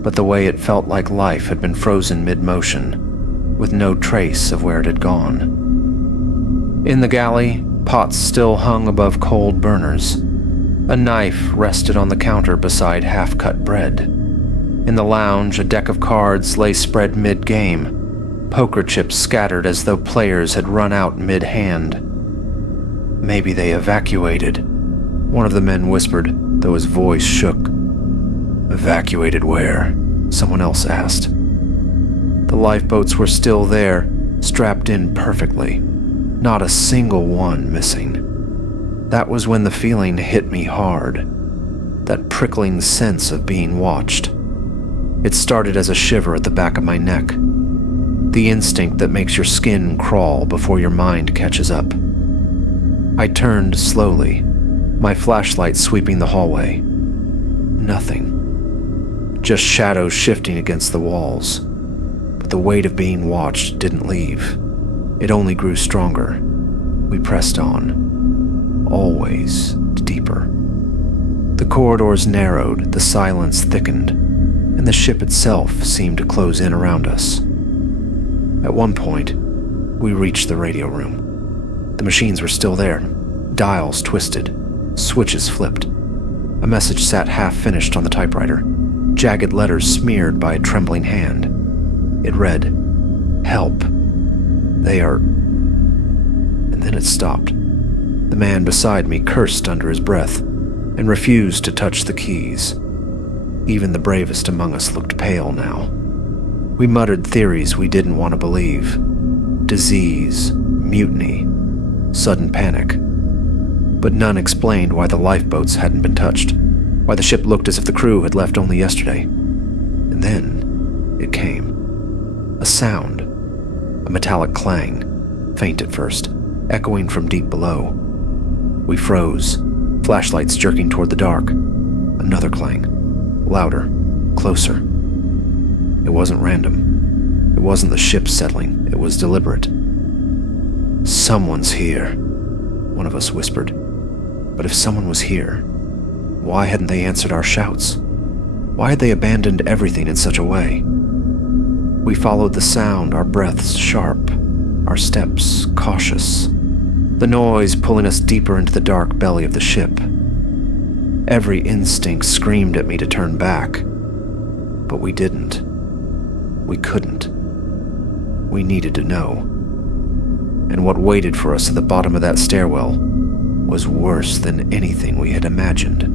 but the way it felt like life had been frozen mid-motion, with no trace of where it had gone. In the galley, pots still hung above cold burners. A knife rested on the counter beside half-cut bread. In the lounge, a deck of cards lay spread mid-game, poker chips scattered as though players had run out mid-hand. Maybe they evacuated. One of the men whispered, though his voice shook. "Evacuated where?" someone else asked. The lifeboats were still there, strapped in perfectly. Not a single one missing. That was when the feeling hit me hard. That prickling sense of being watched. It started as a shiver at the back of my neck. The instinct that makes your skin crawl before your mind catches up. I turned slowly, my flashlight sweeping the hallway. Nothing. Just shadows shifting against the walls. But the weight of being watched didn't leave. It only grew stronger. We pressed on. Always deeper. The corridors narrowed, the silence thickened, and the ship itself seemed to close in around us. At one point, we reached the radio room. The machines were still there, dials twisted, switches flipped. A message sat half-finished on the typewriter, jagged letters smeared by a trembling hand. It read, "Help. They are..." And then it stopped. The man beside me cursed under his breath and refused to touch the keys. Even the bravest among us looked pale now. We muttered theories we didn't want to believe. Disease, mutiny, sudden panic. But none explained why the lifeboats hadn't been touched, why the ship looked as if the crew had left only yesterday. And then it came. A sound. A metallic clang, faint at first, echoing from deep below. We froze, flashlights jerking toward the dark. Another clang. Louder, closer. It wasn't random. It wasn't the ship settling. It was deliberate. "Someone's here," one of us whispered. But if someone was here, why hadn't they answered our shouts? Why had they abandoned everything in such a way? We followed the sound, our breaths sharp, our steps cautious, the noise pulling us deeper into the dark belly of the ship. Every instinct screamed at me to turn back, but we didn't. We couldn't. We needed to know. And what waited for us at the bottom of that stairwell was worse than anything we had imagined.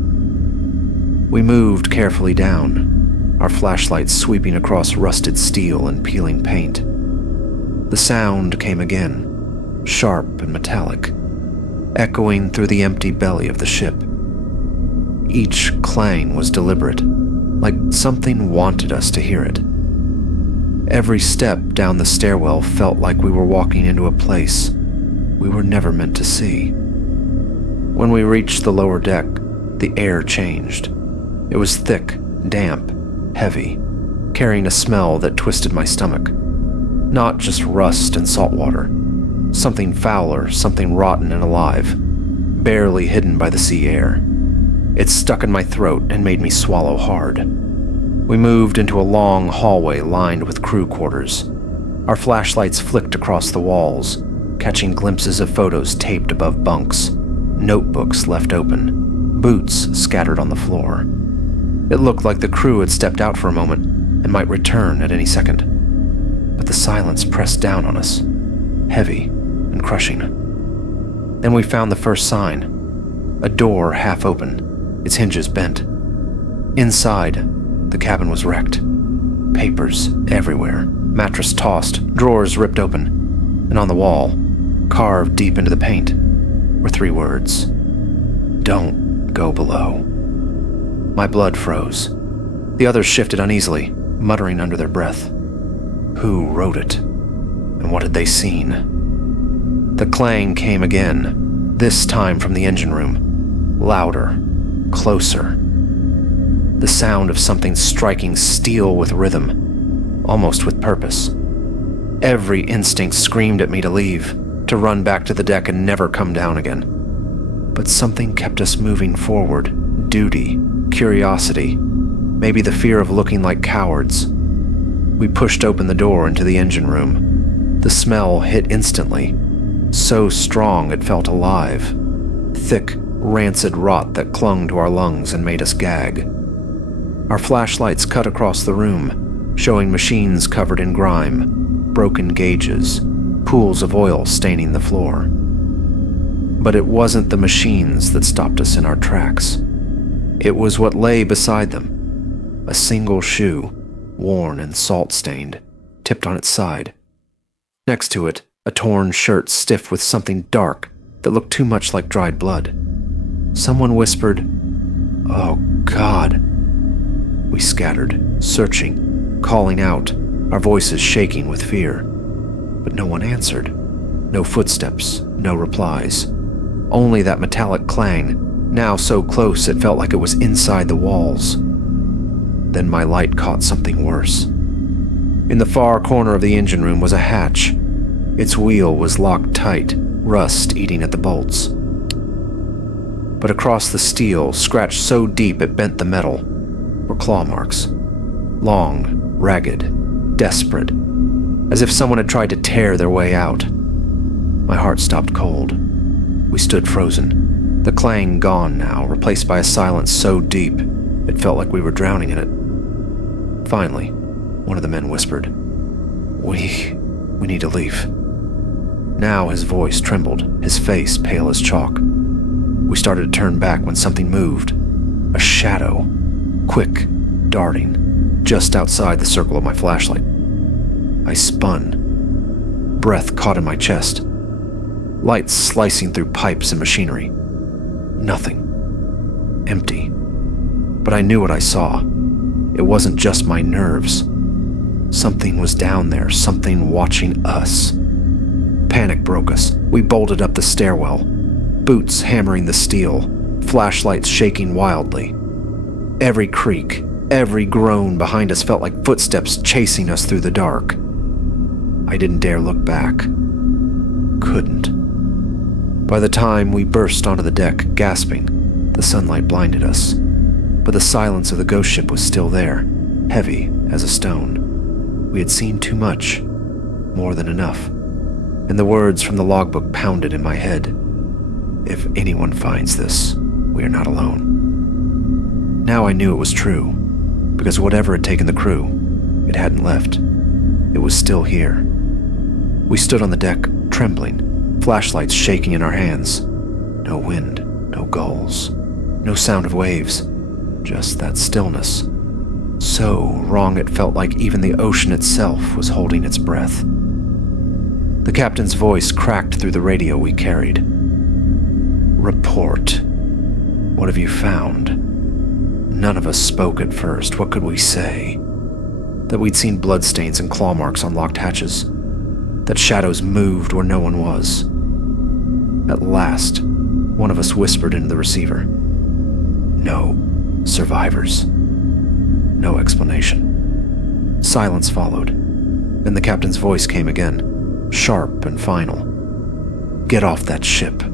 We moved carefully down, our flashlights sweeping across rusted steel and peeling paint. The sound came again, sharp and metallic, echoing through the empty belly of the ship. Each clang was deliberate, like something wanted us to hear it. Every step down the stairwell felt like we were walking into a place we were never meant to see. When we reached the lower deck, the air changed. It was thick, damp, heavy, carrying a smell that twisted my stomach. Not just rust and salt water. Something fouler, something rotten and alive, barely hidden by the sea air. It stuck in my throat and made me swallow hard. We moved into a long hallway lined with crew quarters. Our flashlights flicked across the walls, catching glimpses of photos taped above bunks, notebooks left open, boots scattered on the floor. It looked like the crew had stepped out for a moment and might return at any second. But the silence pressed down on us, heavy and crushing. Then we found the first sign. A door half open, its hinges bent. Inside, the cabin was wrecked. Papers everywhere, mattress tossed, drawers ripped open. And on the wall, carved deep into the paint, were 3 words. "Don't go below." My blood froze. The others shifted uneasily, muttering under their breath. Who wrote it? And what had they seen? The clang came again, this time from the engine room. Louder, closer. The sound of something striking steel with rhythm, almost with purpose. Every instinct screamed at me to leave, to run back to the deck and never come down again. But something kept us moving forward. Duty, curiosity, maybe the fear of looking like cowards. We pushed open the door into the engine room. The smell hit instantly, so strong it felt alive. Thick, rancid rot that clung to our lungs and made us gag. Our flashlights cut across the room, showing machines covered in grime, broken gauges, pools of oil staining the floor. But it wasn't the machines that stopped us in our tracks. It was what lay beside them. A single shoe, worn and salt-stained, tipped on its side. Next to it, a torn shirt stiff with something dark that looked too much like dried blood. Someone whispered, "Oh, God." We scattered, searching, calling out, our voices shaking with fear. But no one answered. No footsteps, no replies. Only that metallic clang, now so close it felt like it was inside the walls. Then my light caught something worse. In the far corner of the engine room was a hatch. Its wheel was locked tight, rust eating at the bolts. But across the steel, scratched so deep it bent the metal, were claw marks. Long, ragged, desperate, as if someone had tried to tear their way out. My heart stopped cold. We stood frozen, the clang gone now, replaced by a silence so deep it felt like we were drowning in it. Finally, one of the men whispered, We need to leave." Now his voice trembled, his face pale as chalk. We started to turn back when something moved. A shadow, quick, darting, just outside the circle of my flashlight. I spun. Breath caught in my chest. Lights slicing through pipes and machinery. Nothing. Empty. But I knew what I saw. It wasn't just my nerves. Something was down there, something watching us. Panic broke us. We bolted up the stairwell, boots hammering the steel, flashlights shaking wildly. Every creak, every groan behind us felt like footsteps chasing us through the dark. I didn't dare look back. Couldn't. By the time we burst onto the deck, gasping, the sunlight blinded us. But the silence of the ghost ship was still there, heavy as a stone. We had seen too much, more than enough. And the words from the logbook pounded in my head. If anyone finds this, we are not alone. Now I knew it was true, because whatever had taken the crew, it hadn't left. It was still here. We stood on the deck, trembling, flashlights shaking in our hands. No wind, no gulls, no sound of waves, just that stillness. So wrong it felt like even the ocean itself was holding its breath. The captain's voice cracked through the radio we carried. "Report. What have you found?" None of us spoke at first. What could we say? That we'd seen bloodstains and claw marks on locked hatches. That shadows moved where no one was. At last, one of us whispered into the receiver. "No survivors." No explanation. Silence followed. Then the captain's voice came again, sharp and final. "Get off that ship."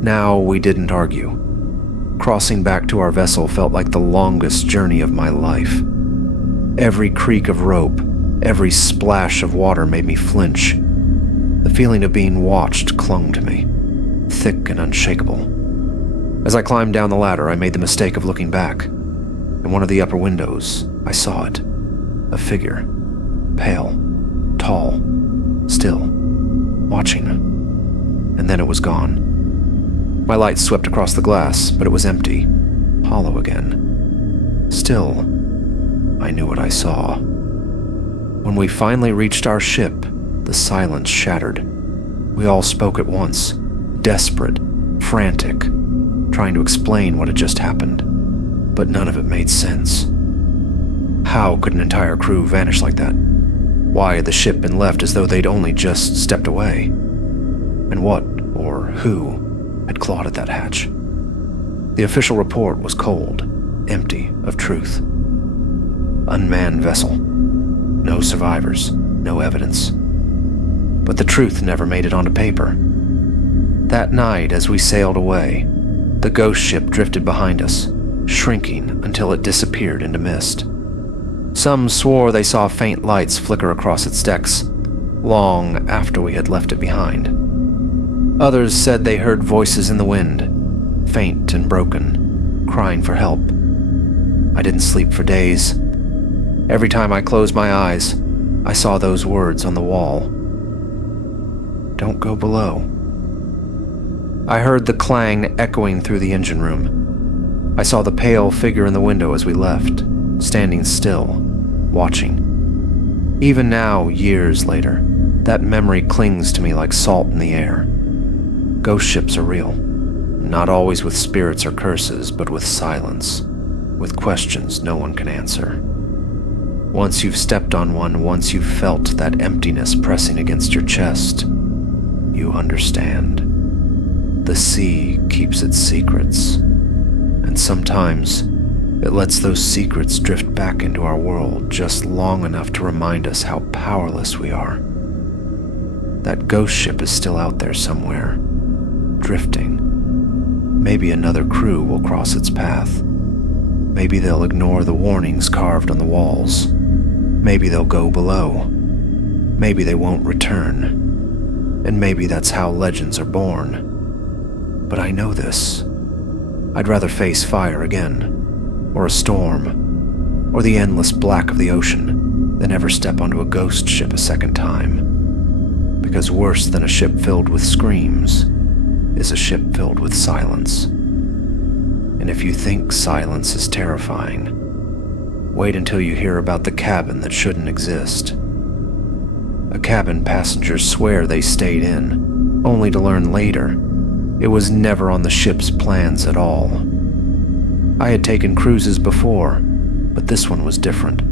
Now we didn't argue. Crossing back to our vessel felt like the longest journey of my life. Every creak of rope, every splash of water made me flinch. The feeling of being watched clung to me, thick and unshakable. As I climbed down the ladder, I made the mistake of looking back. In one of the upper windows, I saw it. A figure. Pale. Tall. Still. Watching. And then it was gone. My light swept across the glass, but it was empty. Hollow again. Still, I knew what I saw. When we finally reached our ship, the silence shattered. We all spoke at once. Desperate. Frantic. Trying to explain what had just happened. But none of it made sense. How could an entire crew vanish like that? Why had the ship been left as though they'd only just stepped away? And what, or who, had clawed at that hatch? The official report was cold, empty of truth. Unmanned vessel. No survivors, no evidence. But the truth never made it onto paper. That night, as we sailed away, the ghost ship drifted behind us, shrinking until it disappeared into mist. Some swore they saw faint lights flicker across its decks, long after we had left it behind. Others said they heard voices in the wind, faint and broken, crying for help. I didn't sleep for days. Every time I closed my eyes, I saw those words on the wall. Don't go below. I heard the clang echoing through the engine room. I saw the pale figure in the window as we left, standing still, watching. Even now, years later, that memory clings to me like salt in the air. Ghost ships are real. Not always with spirits or curses, but with silence, with questions no one can answer. Once you've stepped on one, once you've felt that emptiness pressing against your chest, you understand. The sea keeps its secrets, and sometimes it lets those secrets drift back into our world just long enough to remind us how powerless we are. That ghost ship is still out there somewhere, drifting. Maybe another crew will cross its path. Maybe they'll ignore the warnings carved on the walls. Maybe they'll go below. Maybe they won't return. And maybe that's how legends are born. But I know this. I'd rather face fire again, or a storm, or the endless black of the ocean than ever step onto a ghost ship a second time. Because worse than a ship filled with screams is a ship filled with silence. And if you think silence is terrifying, wait until you hear about the cabin that shouldn't exist. A cabin passengers swear they stayed in, only to learn later it was never on the ship's plans at all. I had taken cruises before, but this one was different.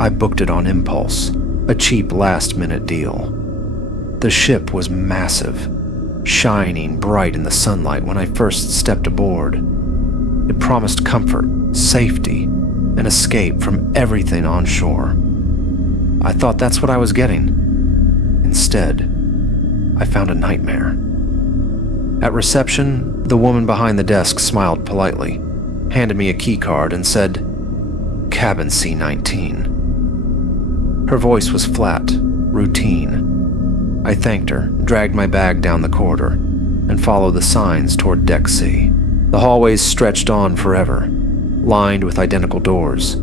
I booked it on impulse, a cheap last-minute deal. The ship was massive, shining bright in the sunlight when I first stepped aboard. It promised comfort, safety, and escape from everything on shore. I thought that's what I was getting. Instead, I found a nightmare. At reception, the woman behind the desk smiled politely, handed me a key card, and said, "Cabin C-19. Her voice was flat, routine. I thanked her, dragged my bag down the corridor, and followed the signs toward Deck C. The hallways stretched on forever, lined with identical doors,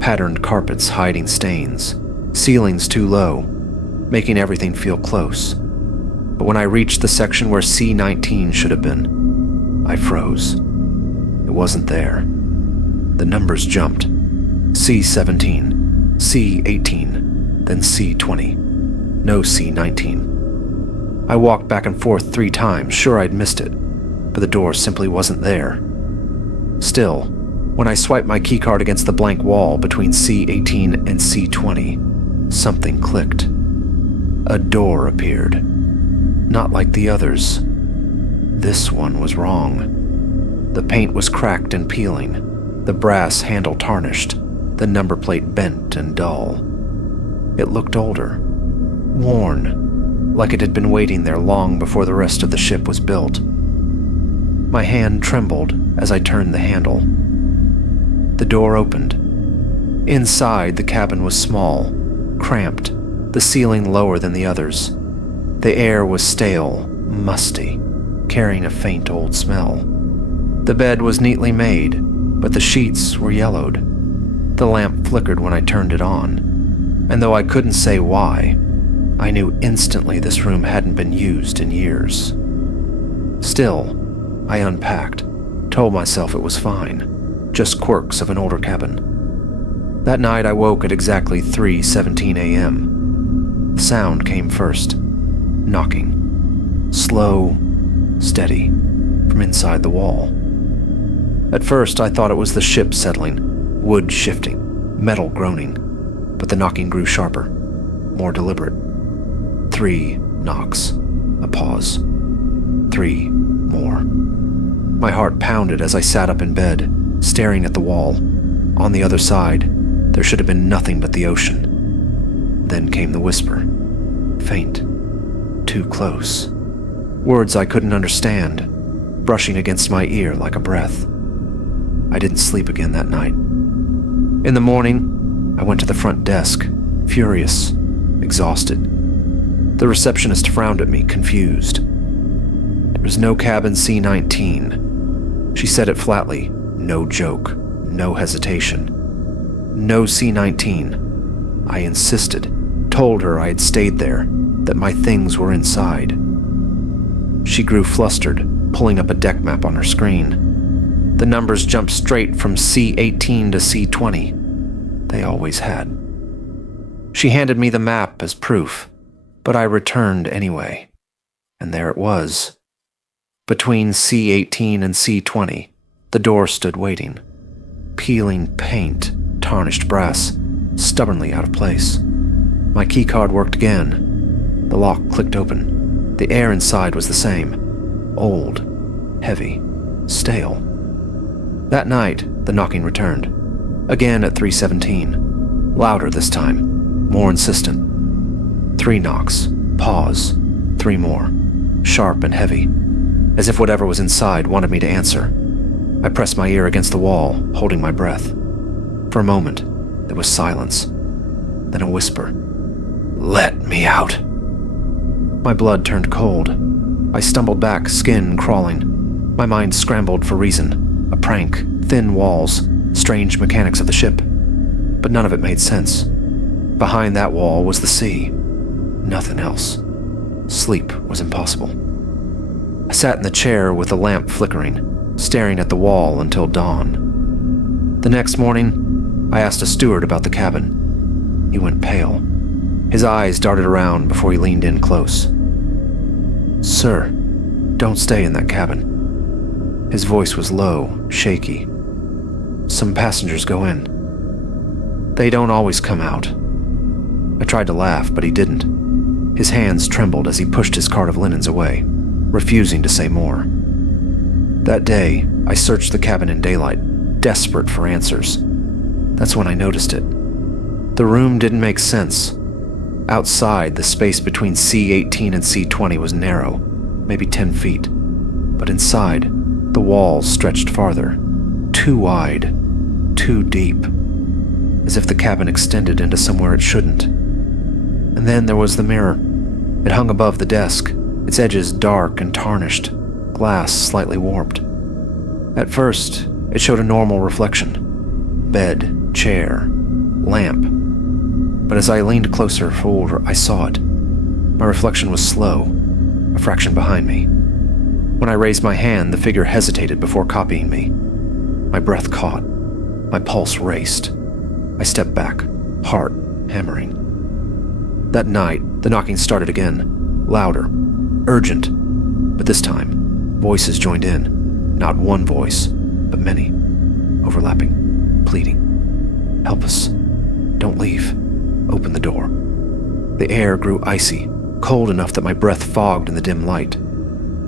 patterned carpets hiding stains, ceilings too low, making everything feel close. But when I reached the section where C-19 should have been, I froze. It wasn't there. The numbers jumped. C-17, C-18, then C-20. No C-19. I walked back and forth 3 times, sure I'd missed it, but the door simply wasn't there. Still, when I swiped my keycard against the blank wall between C-18 and C-20, something clicked. A door appeared. Not like the others. This one was wrong. The paint was cracked and peeling, the brass handle tarnished, the number plate bent and dull. It looked older, worn, like it had been waiting there long before the rest of the ship was built. My hand trembled as I turned the handle. The door opened. Inside, the cabin was small, cramped, the ceiling lower than the others. The air was stale, musty, carrying a faint old smell. The bed was neatly made, but the sheets were yellowed. The lamp flickered when I turned it on, and though I couldn't say why, I knew instantly this room hadn't been used in years. Still, I unpacked, told myself it was fine, just quirks of an older cabin. That night I woke at exactly 3:17 a.m. The sound came first. Knocking. Slow, steady, from inside the wall. At first, I thought it was the ship settling, wood shifting, metal groaning, but the knocking grew sharper, more deliberate. 3 knocks, a pause. 3 more. My heart pounded as I sat up in bed, staring at the wall. On the other side, there should have been nothing but the ocean. Then came the whisper. Faint. Too close. Words I couldn't understand, brushing against my ear like a breath. I didn't sleep again that night. In the morning, I went to the front desk, furious, exhausted. The receptionist frowned at me, confused. There was no cabin C-19. She said it flatly, no joke, no hesitation. No C-19. I insisted, told her I had stayed there, that my things were inside. She grew flustered, pulling up a deck map on her screen. The numbers jumped straight from C18 to C20. They always had. She handed me the map as proof, but I returned anyway. And there it was. Between C18 and C20, the door stood waiting. Peeling paint, tarnished brass, stubbornly out of place. My keycard worked again. The lock clicked open. The air inside was the same. Old, heavy, stale. That night, the knocking returned. Again at 3:17. Louder this time. More insistent. 3 knocks. Pause. 3 more. Sharp and heavy. As if whatever was inside wanted me to answer. I pressed my ear against the wall, holding my breath. For a moment, there was silence. Then a whisper. "Let me out." My blood turned cold. I stumbled back, skin crawling. My mind scrambled for reason. A prank, thin walls, strange mechanics of the ship. But none of it made sense. Behind that wall was the sea. Nothing else. Sleep was impossible. I sat in the chair with the lamp flickering, staring at the wall until dawn. The next morning, I asked a steward about the cabin. He went pale. His eyes darted around before he leaned in close. "Sir, don't stay in that cabin." His voice was low, shaky. "Some passengers go in. They don't always come out." I tried to laugh, but he didn't. His hands trembled as he pushed his cart of linens away, refusing to say more. That day, I searched the cabin in daylight, desperate for answers. That's when I noticed it. The room didn't make sense. Outside, the space between C18 and C20 was narrow, maybe 10 feet. But inside, the walls stretched farther. Too wide, too deep. As if the cabin extended into somewhere it shouldn't. And then there was the mirror. It hung above the desk, its edges dark and tarnished, glass slightly warped. At first, it showed a normal reflection. Bed, chair, lamp. But as I leaned closer forward, I saw it. My reflection was slow, a fraction behind me. When I raised my hand, the figure hesitated before copying me. My breath caught. My pulse raced. I stepped back, heart hammering. That night, the knocking started again, louder, urgent, but this time, voices joined in. Not one voice, but many, overlapping, pleading. "Help us. Don't leave. Open the door." The air grew icy, cold enough that my breath fogged in the dim light.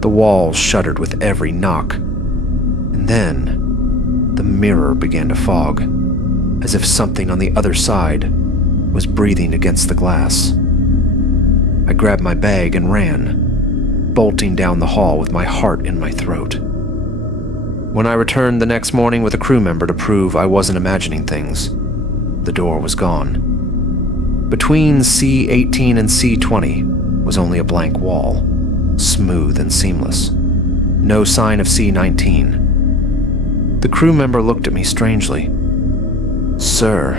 The walls shuddered with every knock. And then, the mirror began to fog, as if something on the other side was breathing against the glass. I grabbed my bag and ran, bolting down the hall with my heart in my throat. When I returned the next morning with a crew member to prove I wasn't imagining things, the door was gone. Between C18 and C20 was only a blank wall, smooth and seamless. No sign of C19. The crew member looked at me strangely. "Sir,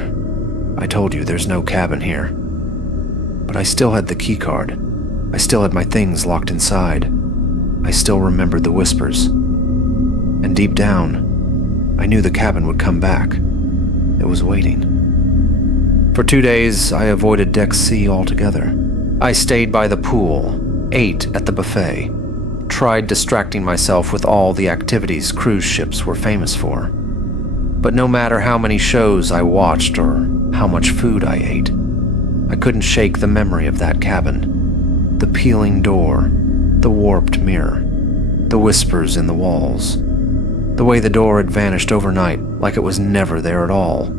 I told you there's no cabin here." But I still had the keycard. I still had my things locked inside. I still remembered the whispers. And deep down, I knew the cabin would come back. It was waiting. For 2 days, I avoided Deck C altogether. I stayed by the pool, ate at the buffet, tried distracting myself with all the activities cruise ships were famous for. But no matter how many shows I watched or how much food I ate, I couldn't shake the memory of that cabin. The peeling door, the warped mirror, the whispers in the walls, the way the door had vanished overnight like it was never there at all.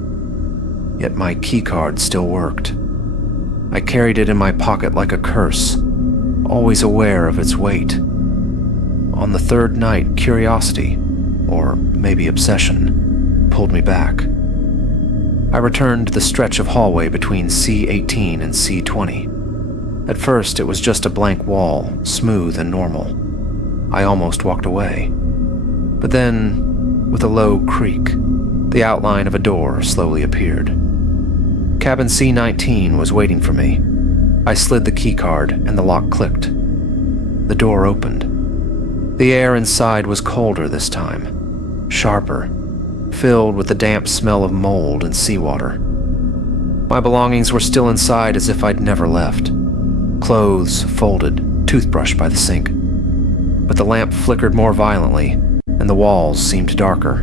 Yet my keycard still worked. I carried it in my pocket like a curse, always aware of its weight. On the third night, curiosity, or maybe obsession, pulled me back. I returned to the stretch of hallway between C18 and C20. At first, it was just a blank wall, smooth and normal. I almost walked away. But then, with a low creak, the outline of a door slowly appeared. Cabin C19 was waiting for me. I slid the keycard and the lock clicked. The door opened. The air inside was colder this time, sharper, filled with the damp smell of mold and seawater. My belongings were still inside as if I'd never left. Clothes folded, toothbrush by the sink. But the lamp flickered more violently, and the walls seemed darker,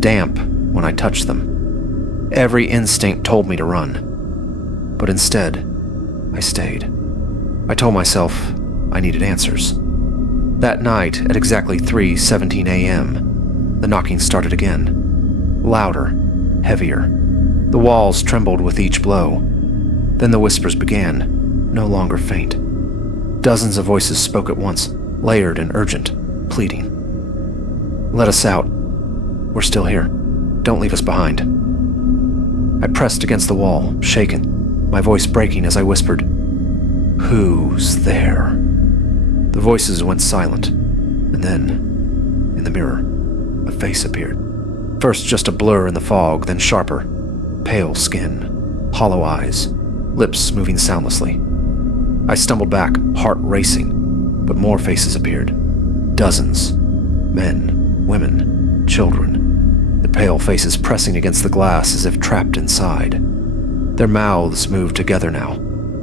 damp when I touched them. Every instinct told me to run. But instead, I stayed. I told myself I needed answers. That night, at exactly 3:17 a.m., the knocking started again. Louder, heavier. The walls trembled with each blow. Then the whispers began, no longer faint. Dozens of voices spoke at once, layered and urgent, pleading. "Let us out. We're still here. Don't leave us behind." I pressed against the wall, shaken, my voice breaking as I whispered, "Who's there?" The voices went silent, and then, in the mirror, a face appeared. First just a blur in the fog, then sharper. Pale skin, hollow eyes, lips moving soundlessly. I stumbled back, heart racing, but more faces appeared. Dozens. Men, women, children. The pale faces pressing against the glass as if trapped inside. Their mouths moved together now,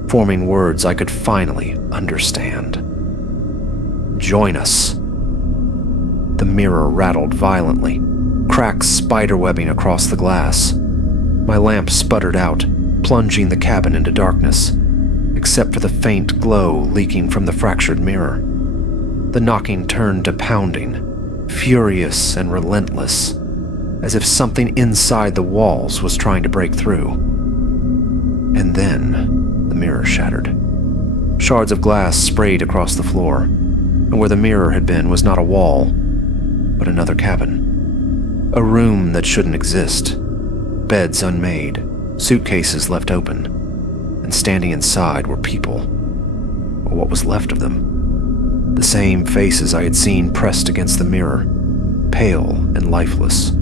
forming words I could finally understand. "Join us." The mirror rattled violently, cracks spiderwebbing across the glass. My lamp sputtered out, plunging the cabin into darkness, except for the faint glow leaking from the fractured mirror. The knocking turned to pounding, furious and relentless, as if something inside the walls was trying to break through. And then the mirror shattered. Shards of glass sprayed across the floor, and where the mirror had been was not a wall, but another cabin. A room that shouldn't exist. Beds unmade, suitcases left open, and standing inside were people, or what was left of them. The same faces I had seen pressed against the mirror, pale and lifeless,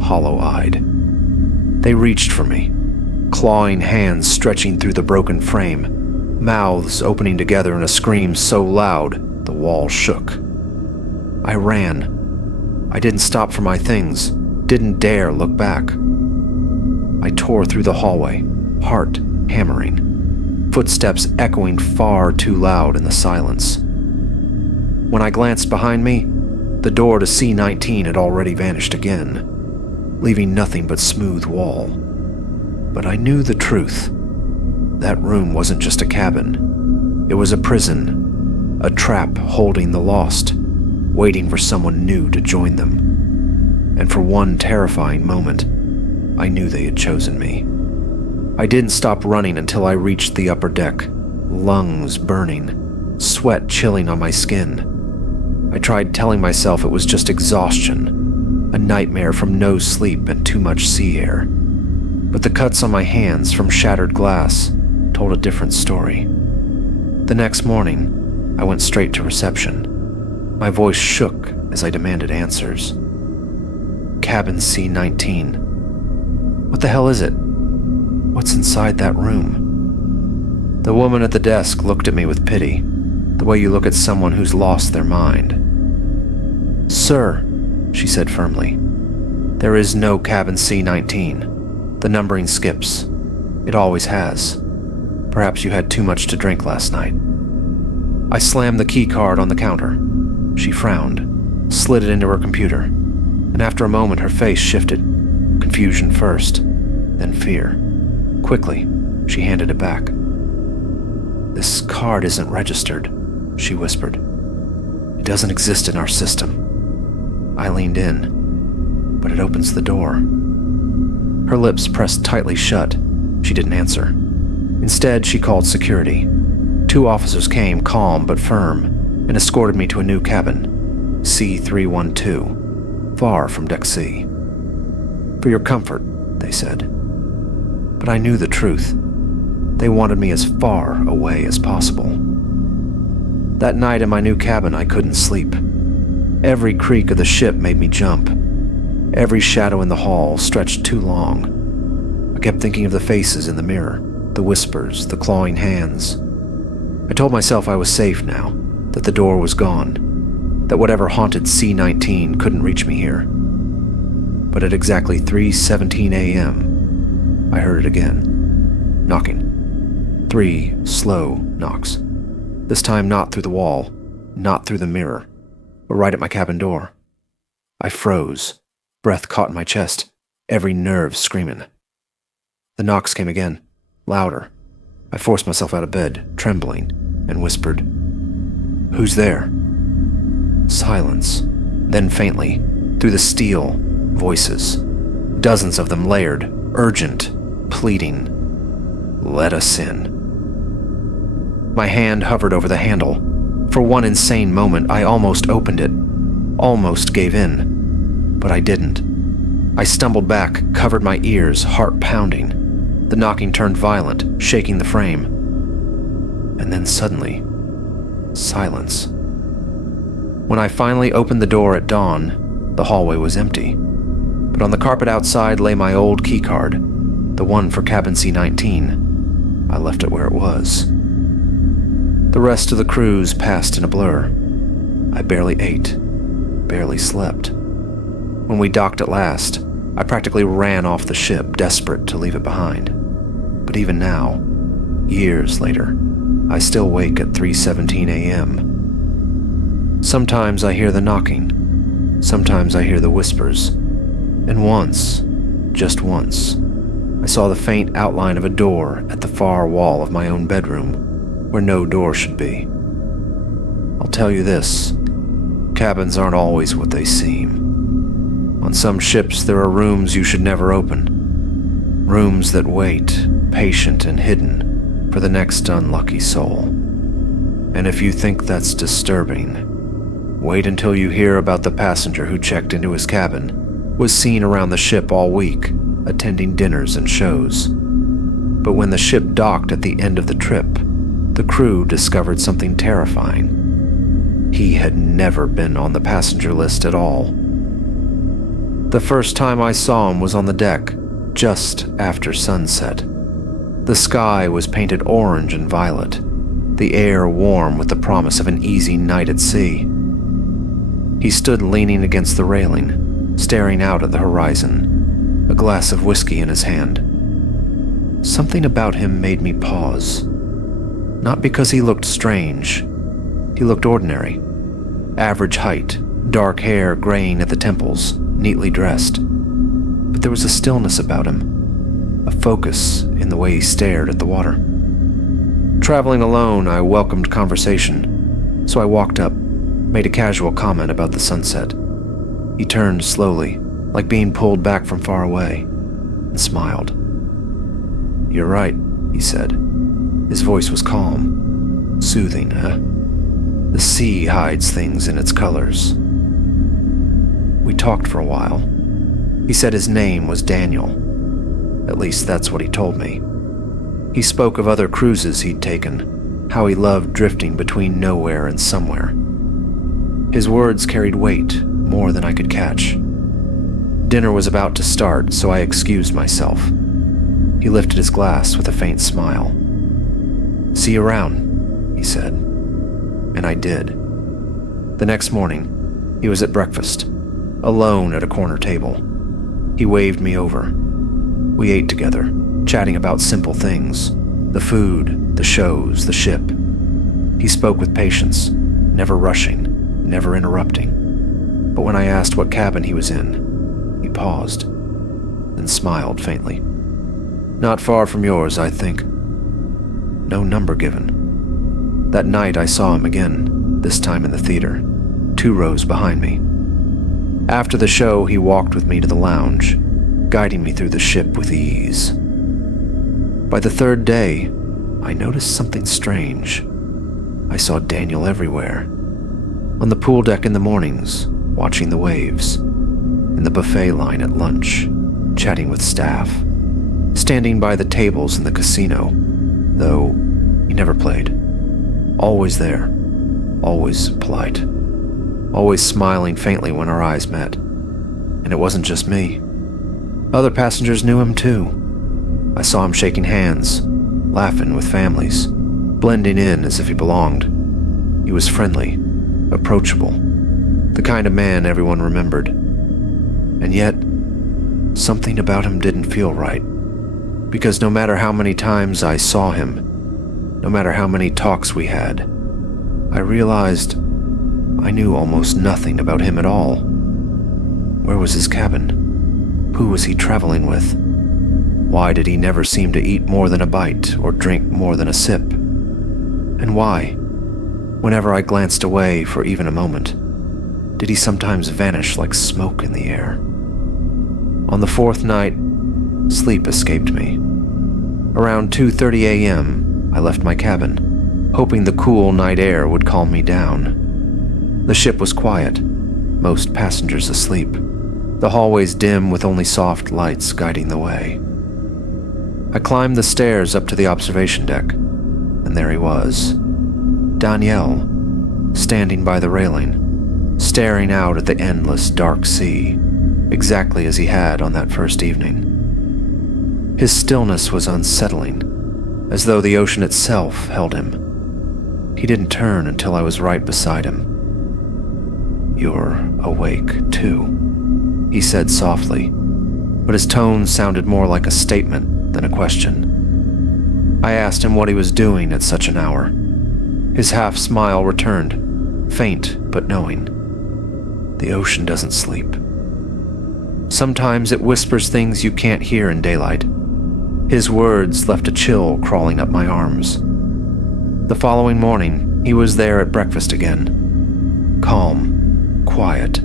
hollow-eyed. They reached for me, clawing hands stretching through the broken frame, mouths opening together in a scream so loud the wall shook. I ran. I didn't stop for my things, didn't dare look back. I tore through the hallway, heart hammering, footsteps echoing far too loud in the silence. When I glanced behind me, the door to C-19 had already vanished again, leaving nothing but smooth wall. But I knew the truth. That room wasn't just a cabin. It was a prison, a trap holding the lost, waiting for someone new to join them. And for one terrifying moment, I knew they had chosen me. I didn't stop running until I reached the upper deck, lungs burning, sweat chilling on my skin. I tried telling myself it was just exhaustion, a nightmare from no sleep and too much sea air. But the cuts on my hands from shattered glass told a different story. The next morning, I went straight to reception. My voice shook as I demanded answers. Cabin C-19. What the hell is it? What's inside that room? The woman at the desk looked at me with pity, the way you look at someone who's lost their mind. "Sir," she said firmly, "there is no cabin C-19. The numbering skips. It always has. Perhaps you had too much to drink last night." I slammed the key card on the counter. She frowned, slid it into her computer, and after a moment her face shifted. Confusion first, then fear. Quickly, she handed it back. "This card isn't registered," she whispered. "It doesn't exist in our system." I leaned in, but it opens the door. Her lips pressed tightly shut. She didn't answer. Instead, she called security. 2 officers came, calm but firm, and escorted me to a new cabin, C-312, far from Deck C. "For your comfort," they said. But I knew the truth. They wanted me as far away as possible. That night in my new cabin, I couldn't sleep. Every creak of the ship made me jump. Every shadow in the hall stretched too long. I kept thinking of the faces in the mirror, the whispers, the clawing hands. I told myself I was safe now, that the door was gone. that whatever haunted C-19 couldn't reach me here. But at exactly 3:17 a.m., I heard it again. Knocking. 3 slow knocks. This time not through the wall, not through the mirror, but right at my cabin door. I froze, breath caught in my chest, every nerve screaming. The knocks came again, louder. I forced myself out of bed, trembling, and whispered, "Who's there?" Silence. Then faintly, through the steel, voices. Dozens of them layered, urgent, pleading. "Let us in." My hand hovered over the handle. For one insane moment, I almost opened it, almost gave in. But I didn't. I stumbled back, covered my ears, heart pounding. The knocking turned violent, shaking the frame. And then suddenly, silence. When I finally opened the door at dawn, the hallway was empty. But on the carpet outside lay my old keycard, the one for cabin C-19. I left it where it was. The rest of the cruise passed in a blur. I barely ate, barely slept. When we docked at last, I practically ran off the ship, desperate to leave it behind. But even now, years later, I still wake at 3:17 a.m. Sometimes I hear the knocking, sometimes I hear the whispers, and once, just once, I saw the faint outline of a door at the far wall of my own bedroom, where no door should be. I'll tell you this, cabins aren't always what they seem. On some ships there are rooms you should never open, rooms that wait, patient and hidden, for the next unlucky soul. And if you think that's disturbing, wait until you hear about the passenger who checked into his cabin, was seen around the ship all week, attending dinners and shows. But when the ship docked at the end of the trip, the crew discovered something terrifying. He had never been on the passenger list at all. The first time I saw him was on the deck, just after sunset. The sky was painted orange and violet, the air warm with the promise of an easy night at sea. He stood leaning against the railing, staring out at the horizon, a glass of whiskey in his hand. Something about him made me pause. Not because he looked strange. He looked ordinary. Average height, dark hair graying at the temples, neatly dressed. But there was a stillness about him, a focus in the way he stared at the water. Traveling alone, I welcomed conversation, so I walked up, made a casual comment about the sunset. He turned slowly, like being pulled back from far away, and smiled. "You're right," he said. His voice was calm, soothing, The sea hides things in its colors. We talked for a while. He said his name was Daniel. At least that's what he told me. He spoke of other cruises he'd taken, how he loved drifting between nowhere and somewhere. His words carried weight, more than I could catch. Dinner was about to start, so I excused myself. He lifted his glass with a faint smile. "See you around," he said. And I did. The next morning, he was at breakfast, alone at a corner table. He waved me over. We ate together, chatting about simple things, the food, the shows, the ship. He spoke with patience, never rushing, never interrupting. But when I asked what cabin he was in, he paused, then smiled faintly. "Not far from yours, I think." No number given. That night I saw him again, this time in the theater, 2 rows behind me. After the show, he walked with me to the lounge, guiding me through the ship with ease. By the 3rd day, I noticed something strange. I saw Daniel everywhere. On the pool deck in the mornings, watching the waves. In the buffet line at lunch, chatting with staff. Standing by the tables in the casino, though he never played. Always there, always polite. Always smiling faintly when our eyes met. And it wasn't just me. Other passengers knew him too. I saw him shaking hands, laughing with families, blending in as if he belonged. He was friendly, approachable, the kind of man everyone remembered. And yet, something about him didn't feel right, because no matter how many times I saw him, no matter how many talks we had, I realized I knew almost nothing about him at all. Where was his cabin? Who was he traveling with? Why did he never seem to eat more than a bite or drink more than a sip? And why, whenever I glanced away for even a moment, did he sometimes vanish like smoke in the air? On the fourth night, sleep escaped me. Around 2:30 a.m., I left my cabin, hoping the cool night air would calm me down. The ship was quiet, most passengers asleep, the hallways dim with only soft lights guiding the way. I climbed the stairs up to the observation deck, and there he was, Daniel, standing by the railing, staring out at the endless dark sea, exactly as he had on that first evening. His stillness was unsettling, as though the ocean itself held him. He didn't turn until I was right beside him. "You're awake, too," he said softly, but his tone sounded more like a statement than a question. I asked him what he was doing at such an hour. His half-smile returned, faint but knowing. "The ocean doesn't sleep. Sometimes it whispers things you can't hear in daylight." His words left a chill crawling up my arms. The following morning, he was there at breakfast again. Calm, quiet,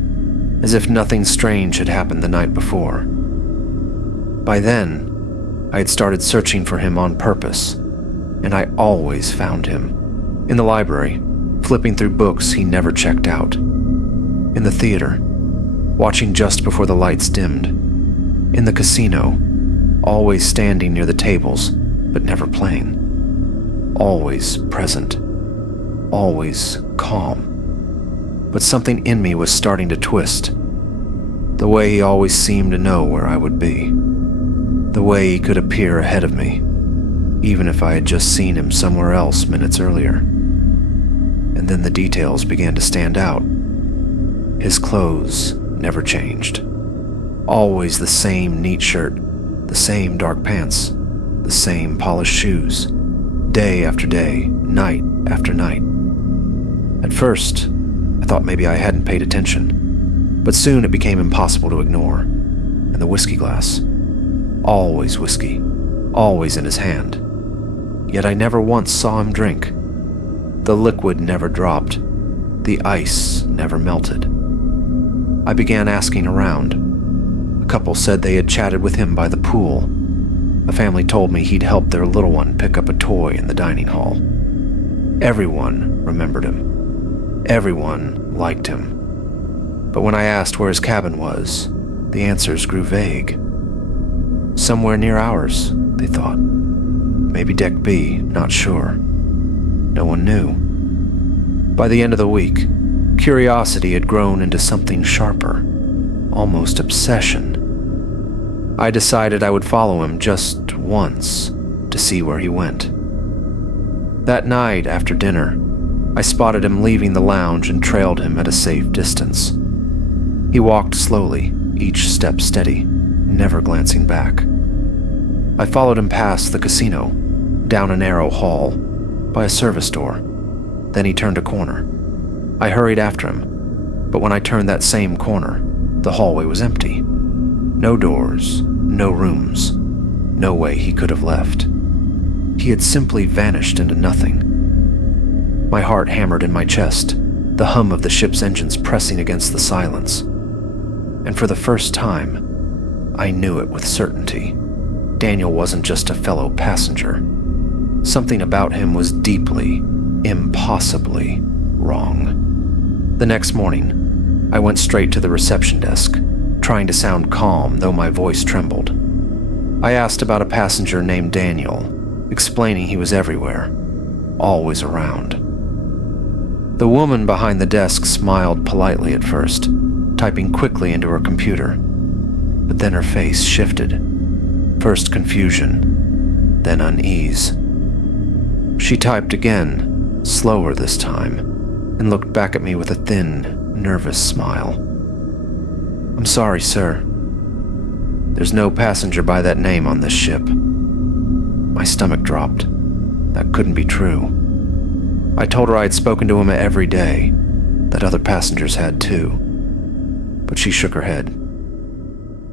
as if nothing strange had happened the night before. By then, I had started searching for him on purpose, and I always found him. In the library, flipping through books he never checked out. In the theater, watching just before the lights dimmed. In the casino, always standing near the tables, but never playing. Always present. Always calm. But something in me was starting to twist. The way he always seemed to know where I would be. The way he could appear ahead of me, even if I had just seen him somewhere else minutes earlier. And then the details began to stand out. His clothes never changed. Always the same neat shirt, the same dark pants, the same polished shoes, day after day, night after night. At first, I thought maybe I hadn't paid attention, but soon it became impossible to ignore. And the whiskey glass. Always whiskey, always in his hand. Yet I never once saw him drink. The liquid never dropped. The ice never melted. I began asking around. A couple said they had chatted with him by the pool. A family told me he'd helped their little one pick up a toy in the dining hall. Everyone remembered him. Everyone liked him. But when I asked where his cabin was, the answers grew vague. Somewhere near ours, they thought. Maybe Deck B, not sure. No one knew. By the end of the week, curiosity had grown into something sharper, almost obsession. I decided I would follow him just once to see where he went. That night after dinner, I spotted him leaving the lounge and trailed him at a safe distance. He walked slowly, each step steady, never glancing back. I followed him past the casino, down a narrow hall, by a service door. Then he turned a corner. I hurried after him, but when I turned that same corner, the hallway was empty. No doors, no rooms, no way he could have left. He had simply vanished into nothing. My heart hammered in my chest, the hum of the ship's engines pressing against the silence. And for the first time, I knew it with certainty. Daniel wasn't just a fellow passenger. Something about him was deeply, impossibly wrong. The next morning, I went straight to the reception desk, trying to sound calm, though my voice trembled. I asked about a passenger named Daniel, explaining he was everywhere, always around. The woman behind the desk smiled politely at first, typing quickly into her computer. But then her face shifted. First confusion, then unease. She typed again, slower this time, and looked back at me with a thin, nervous smile. "I'm sorry, sir. There's no passenger by that name on this ship." My stomach dropped. That couldn't be true. I told her I had spoken to him every day, that other passengers had too. But she shook her head.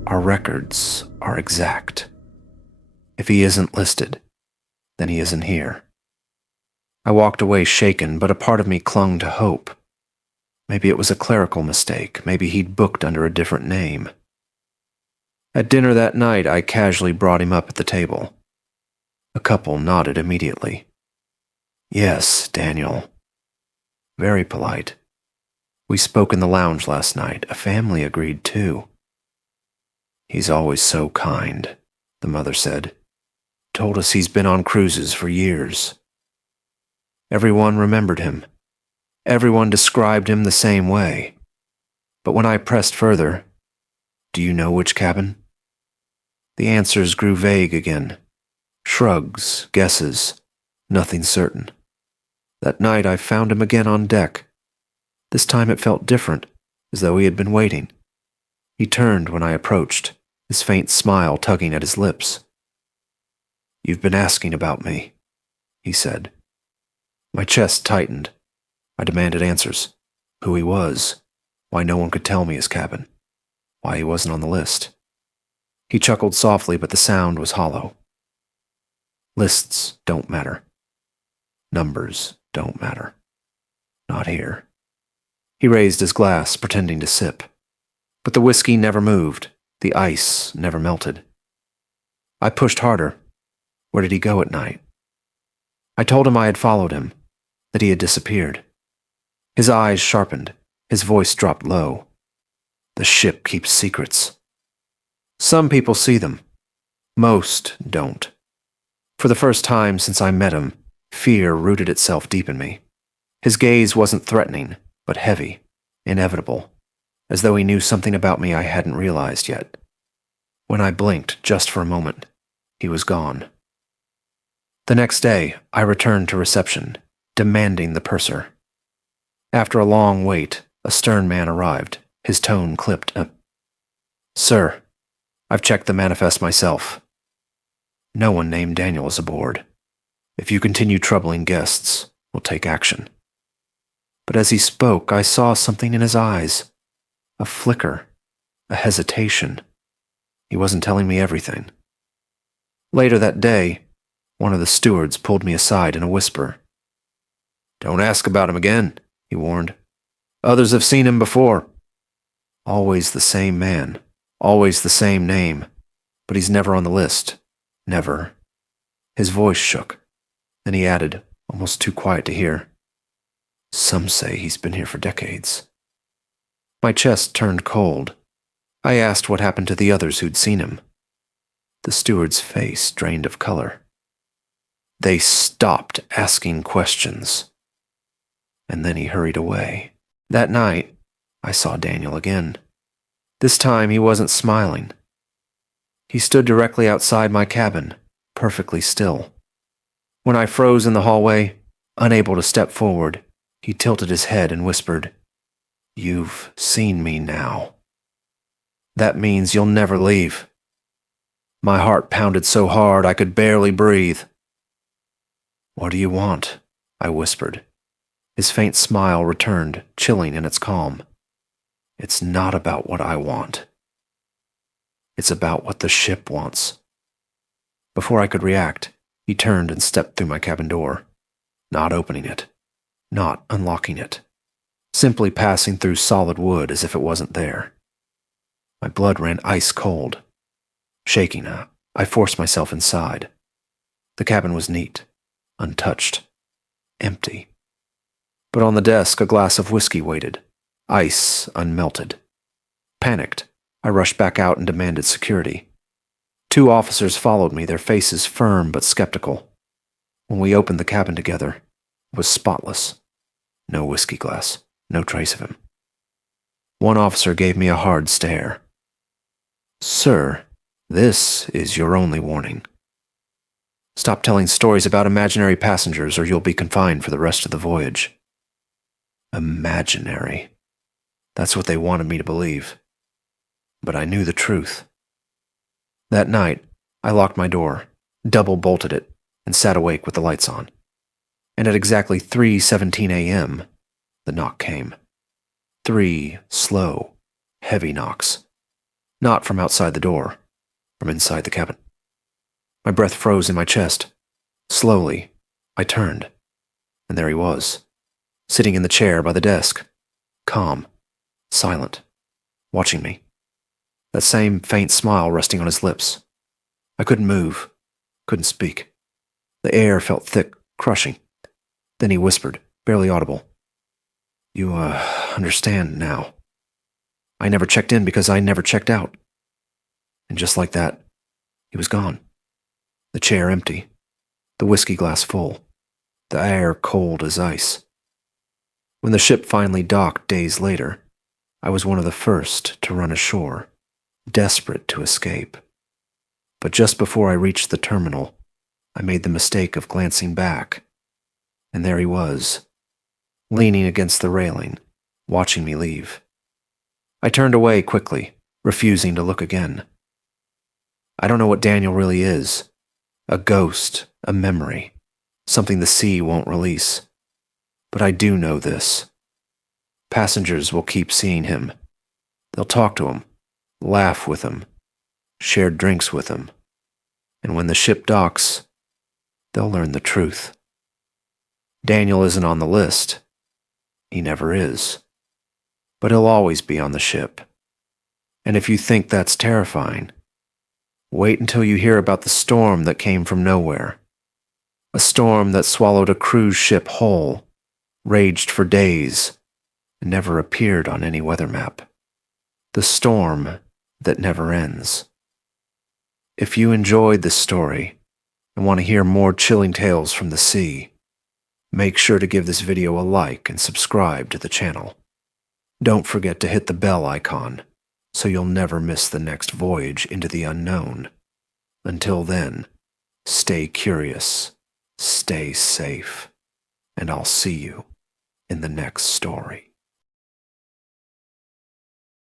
"Our records are exact. If he isn't listed, then he isn't here." I walked away shaken, but a part of me clung to hope. Maybe it was a clerical mistake. Maybe he'd booked under a different name. At dinner that night, I casually brought him up at the table. A couple nodded immediately. "Yes, Daniel." Very polite. "We spoke in the lounge last night. A family agreed too." "He's always so kind," the mother said. "Told us he's been on cruises for years." Everyone remembered him. Everyone described him the same way. But when I pressed further, "Do you know which cabin?" the answers grew vague again. Shrugs, guesses, nothing certain. That night I found him again on deck. This time it felt different, as though he had been waiting. He turned when I approached, his faint smile tugging at his lips. "You've been asking about me," he said. My chest tightened. I demanded answers. Who he was, why no one could tell me his cabin, why he wasn't on the list. He chuckled softly, but the sound was hollow. "Lists don't matter. Numbers don't matter. Not here." He raised his glass, pretending to sip. But the whiskey never moved. The ice never melted. I pushed harder. Where did he go at night? I told him I had followed him, that he had disappeared. His eyes sharpened. His voice dropped low. "The ship keeps secrets. Some people see them. Most don't." For the first time since I met him, fear rooted itself deep in me. His gaze wasn't threatening, but heavy, inevitable, as though he knew something about me I hadn't realized yet. When I blinked just for a moment, he was gone. The next day, I returned to reception, demanding the purser. After a long wait, a stern man arrived, his tone clipped. "Sir, I've checked the manifest myself. No one named Daniel is aboard. If you continue troubling guests, we'll take action." But as he spoke, I saw something in his eyes. A flicker, a hesitation. He wasn't telling me everything. Later that day, one of the stewards pulled me aside in a whisper. "Don't ask about him again," he warned. "Others have seen him before. Always the same man, always the same name, but he's never on the list. Never." His voice shook. Then he added, almost too quiet to hear, "Some say he's been here for decades." My chest turned cold. I asked what happened to the others who'd seen him. The steward's face drained of color. They stopped asking questions. And then he hurried away. That night, I saw Daniel again. This time he wasn't smiling. He stood directly outside my cabin, perfectly still. When I froze in the hallway, unable to step forward, he tilted his head and whispered, "You've seen me now. That means you'll never leave." My heart pounded so hard I could barely breathe. "What do you want?" I whispered. His faint smile returned, chilling in its calm. "It's not about what I want. It's about what the ship wants." Before I could react, he turned and stepped through my cabin door, not opening it, not unlocking it, simply passing through solid wood as if it wasn't there. My blood ran ice cold. Shaking, I forced myself inside. The cabin was neat, untouched, empty. But on the desk, a glass of whiskey waited, ice unmelted. Panicked, I rushed back out and demanded security. 2 officers followed me, their faces firm but skeptical. When we opened the cabin together, it was spotless. No whiskey glass, no trace of him. One officer gave me a hard stare. "Sir, this is your only warning. Stop telling stories about imaginary passengers or you'll be confined for the rest of the voyage." Imaginary. That's what they wanted me to believe. But I knew the truth. That night, I locked my door, double-bolted it, and sat awake with the lights on. And at exactly 3:17 a.m., the knock came. 3 slow, heavy knocks. Not from outside the door, from inside the cabin. My breath froze in my chest. Slowly, I turned, and there he was, sitting in the chair by the desk, calm, silent, watching me. That same faint smile resting on his lips. I couldn't move, couldn't speak. The air felt thick, crushing. Then he whispered, barely audible. You, understand now. I never checked in because I never checked out. And just like that, he was gone. The chair empty, the whiskey glass full, the air cold as ice. When the ship finally docked days later, I was one of the first to run ashore, desperate to escape. But just before I reached the terminal, I made the mistake of glancing back, and there he was, leaning against the railing, watching me leave. I turned away quickly, refusing to look again. I don't know what Daniel really is. A ghost, a memory, something the sea won't release. But I do know this. Passengers will keep seeing him. They'll talk to him, laugh with him, share drinks with him. And when the ship docks, they'll learn the truth. Daniel isn't on the list. He never is. But he'll always be on the ship. And if you think that's terrifying, wait until you hear about the storm that came from nowhere. A storm that swallowed a cruise ship whole, raged for days, and never appeared on any weather map. The storm that never ends. If you enjoyed this story and want to hear more chilling tales from the sea, make sure to give this video a like and subscribe to the channel. Don't forget to hit the bell icon so you'll never miss the next voyage into the unknown. Until then, stay curious, stay safe, and I'll see you in the next story.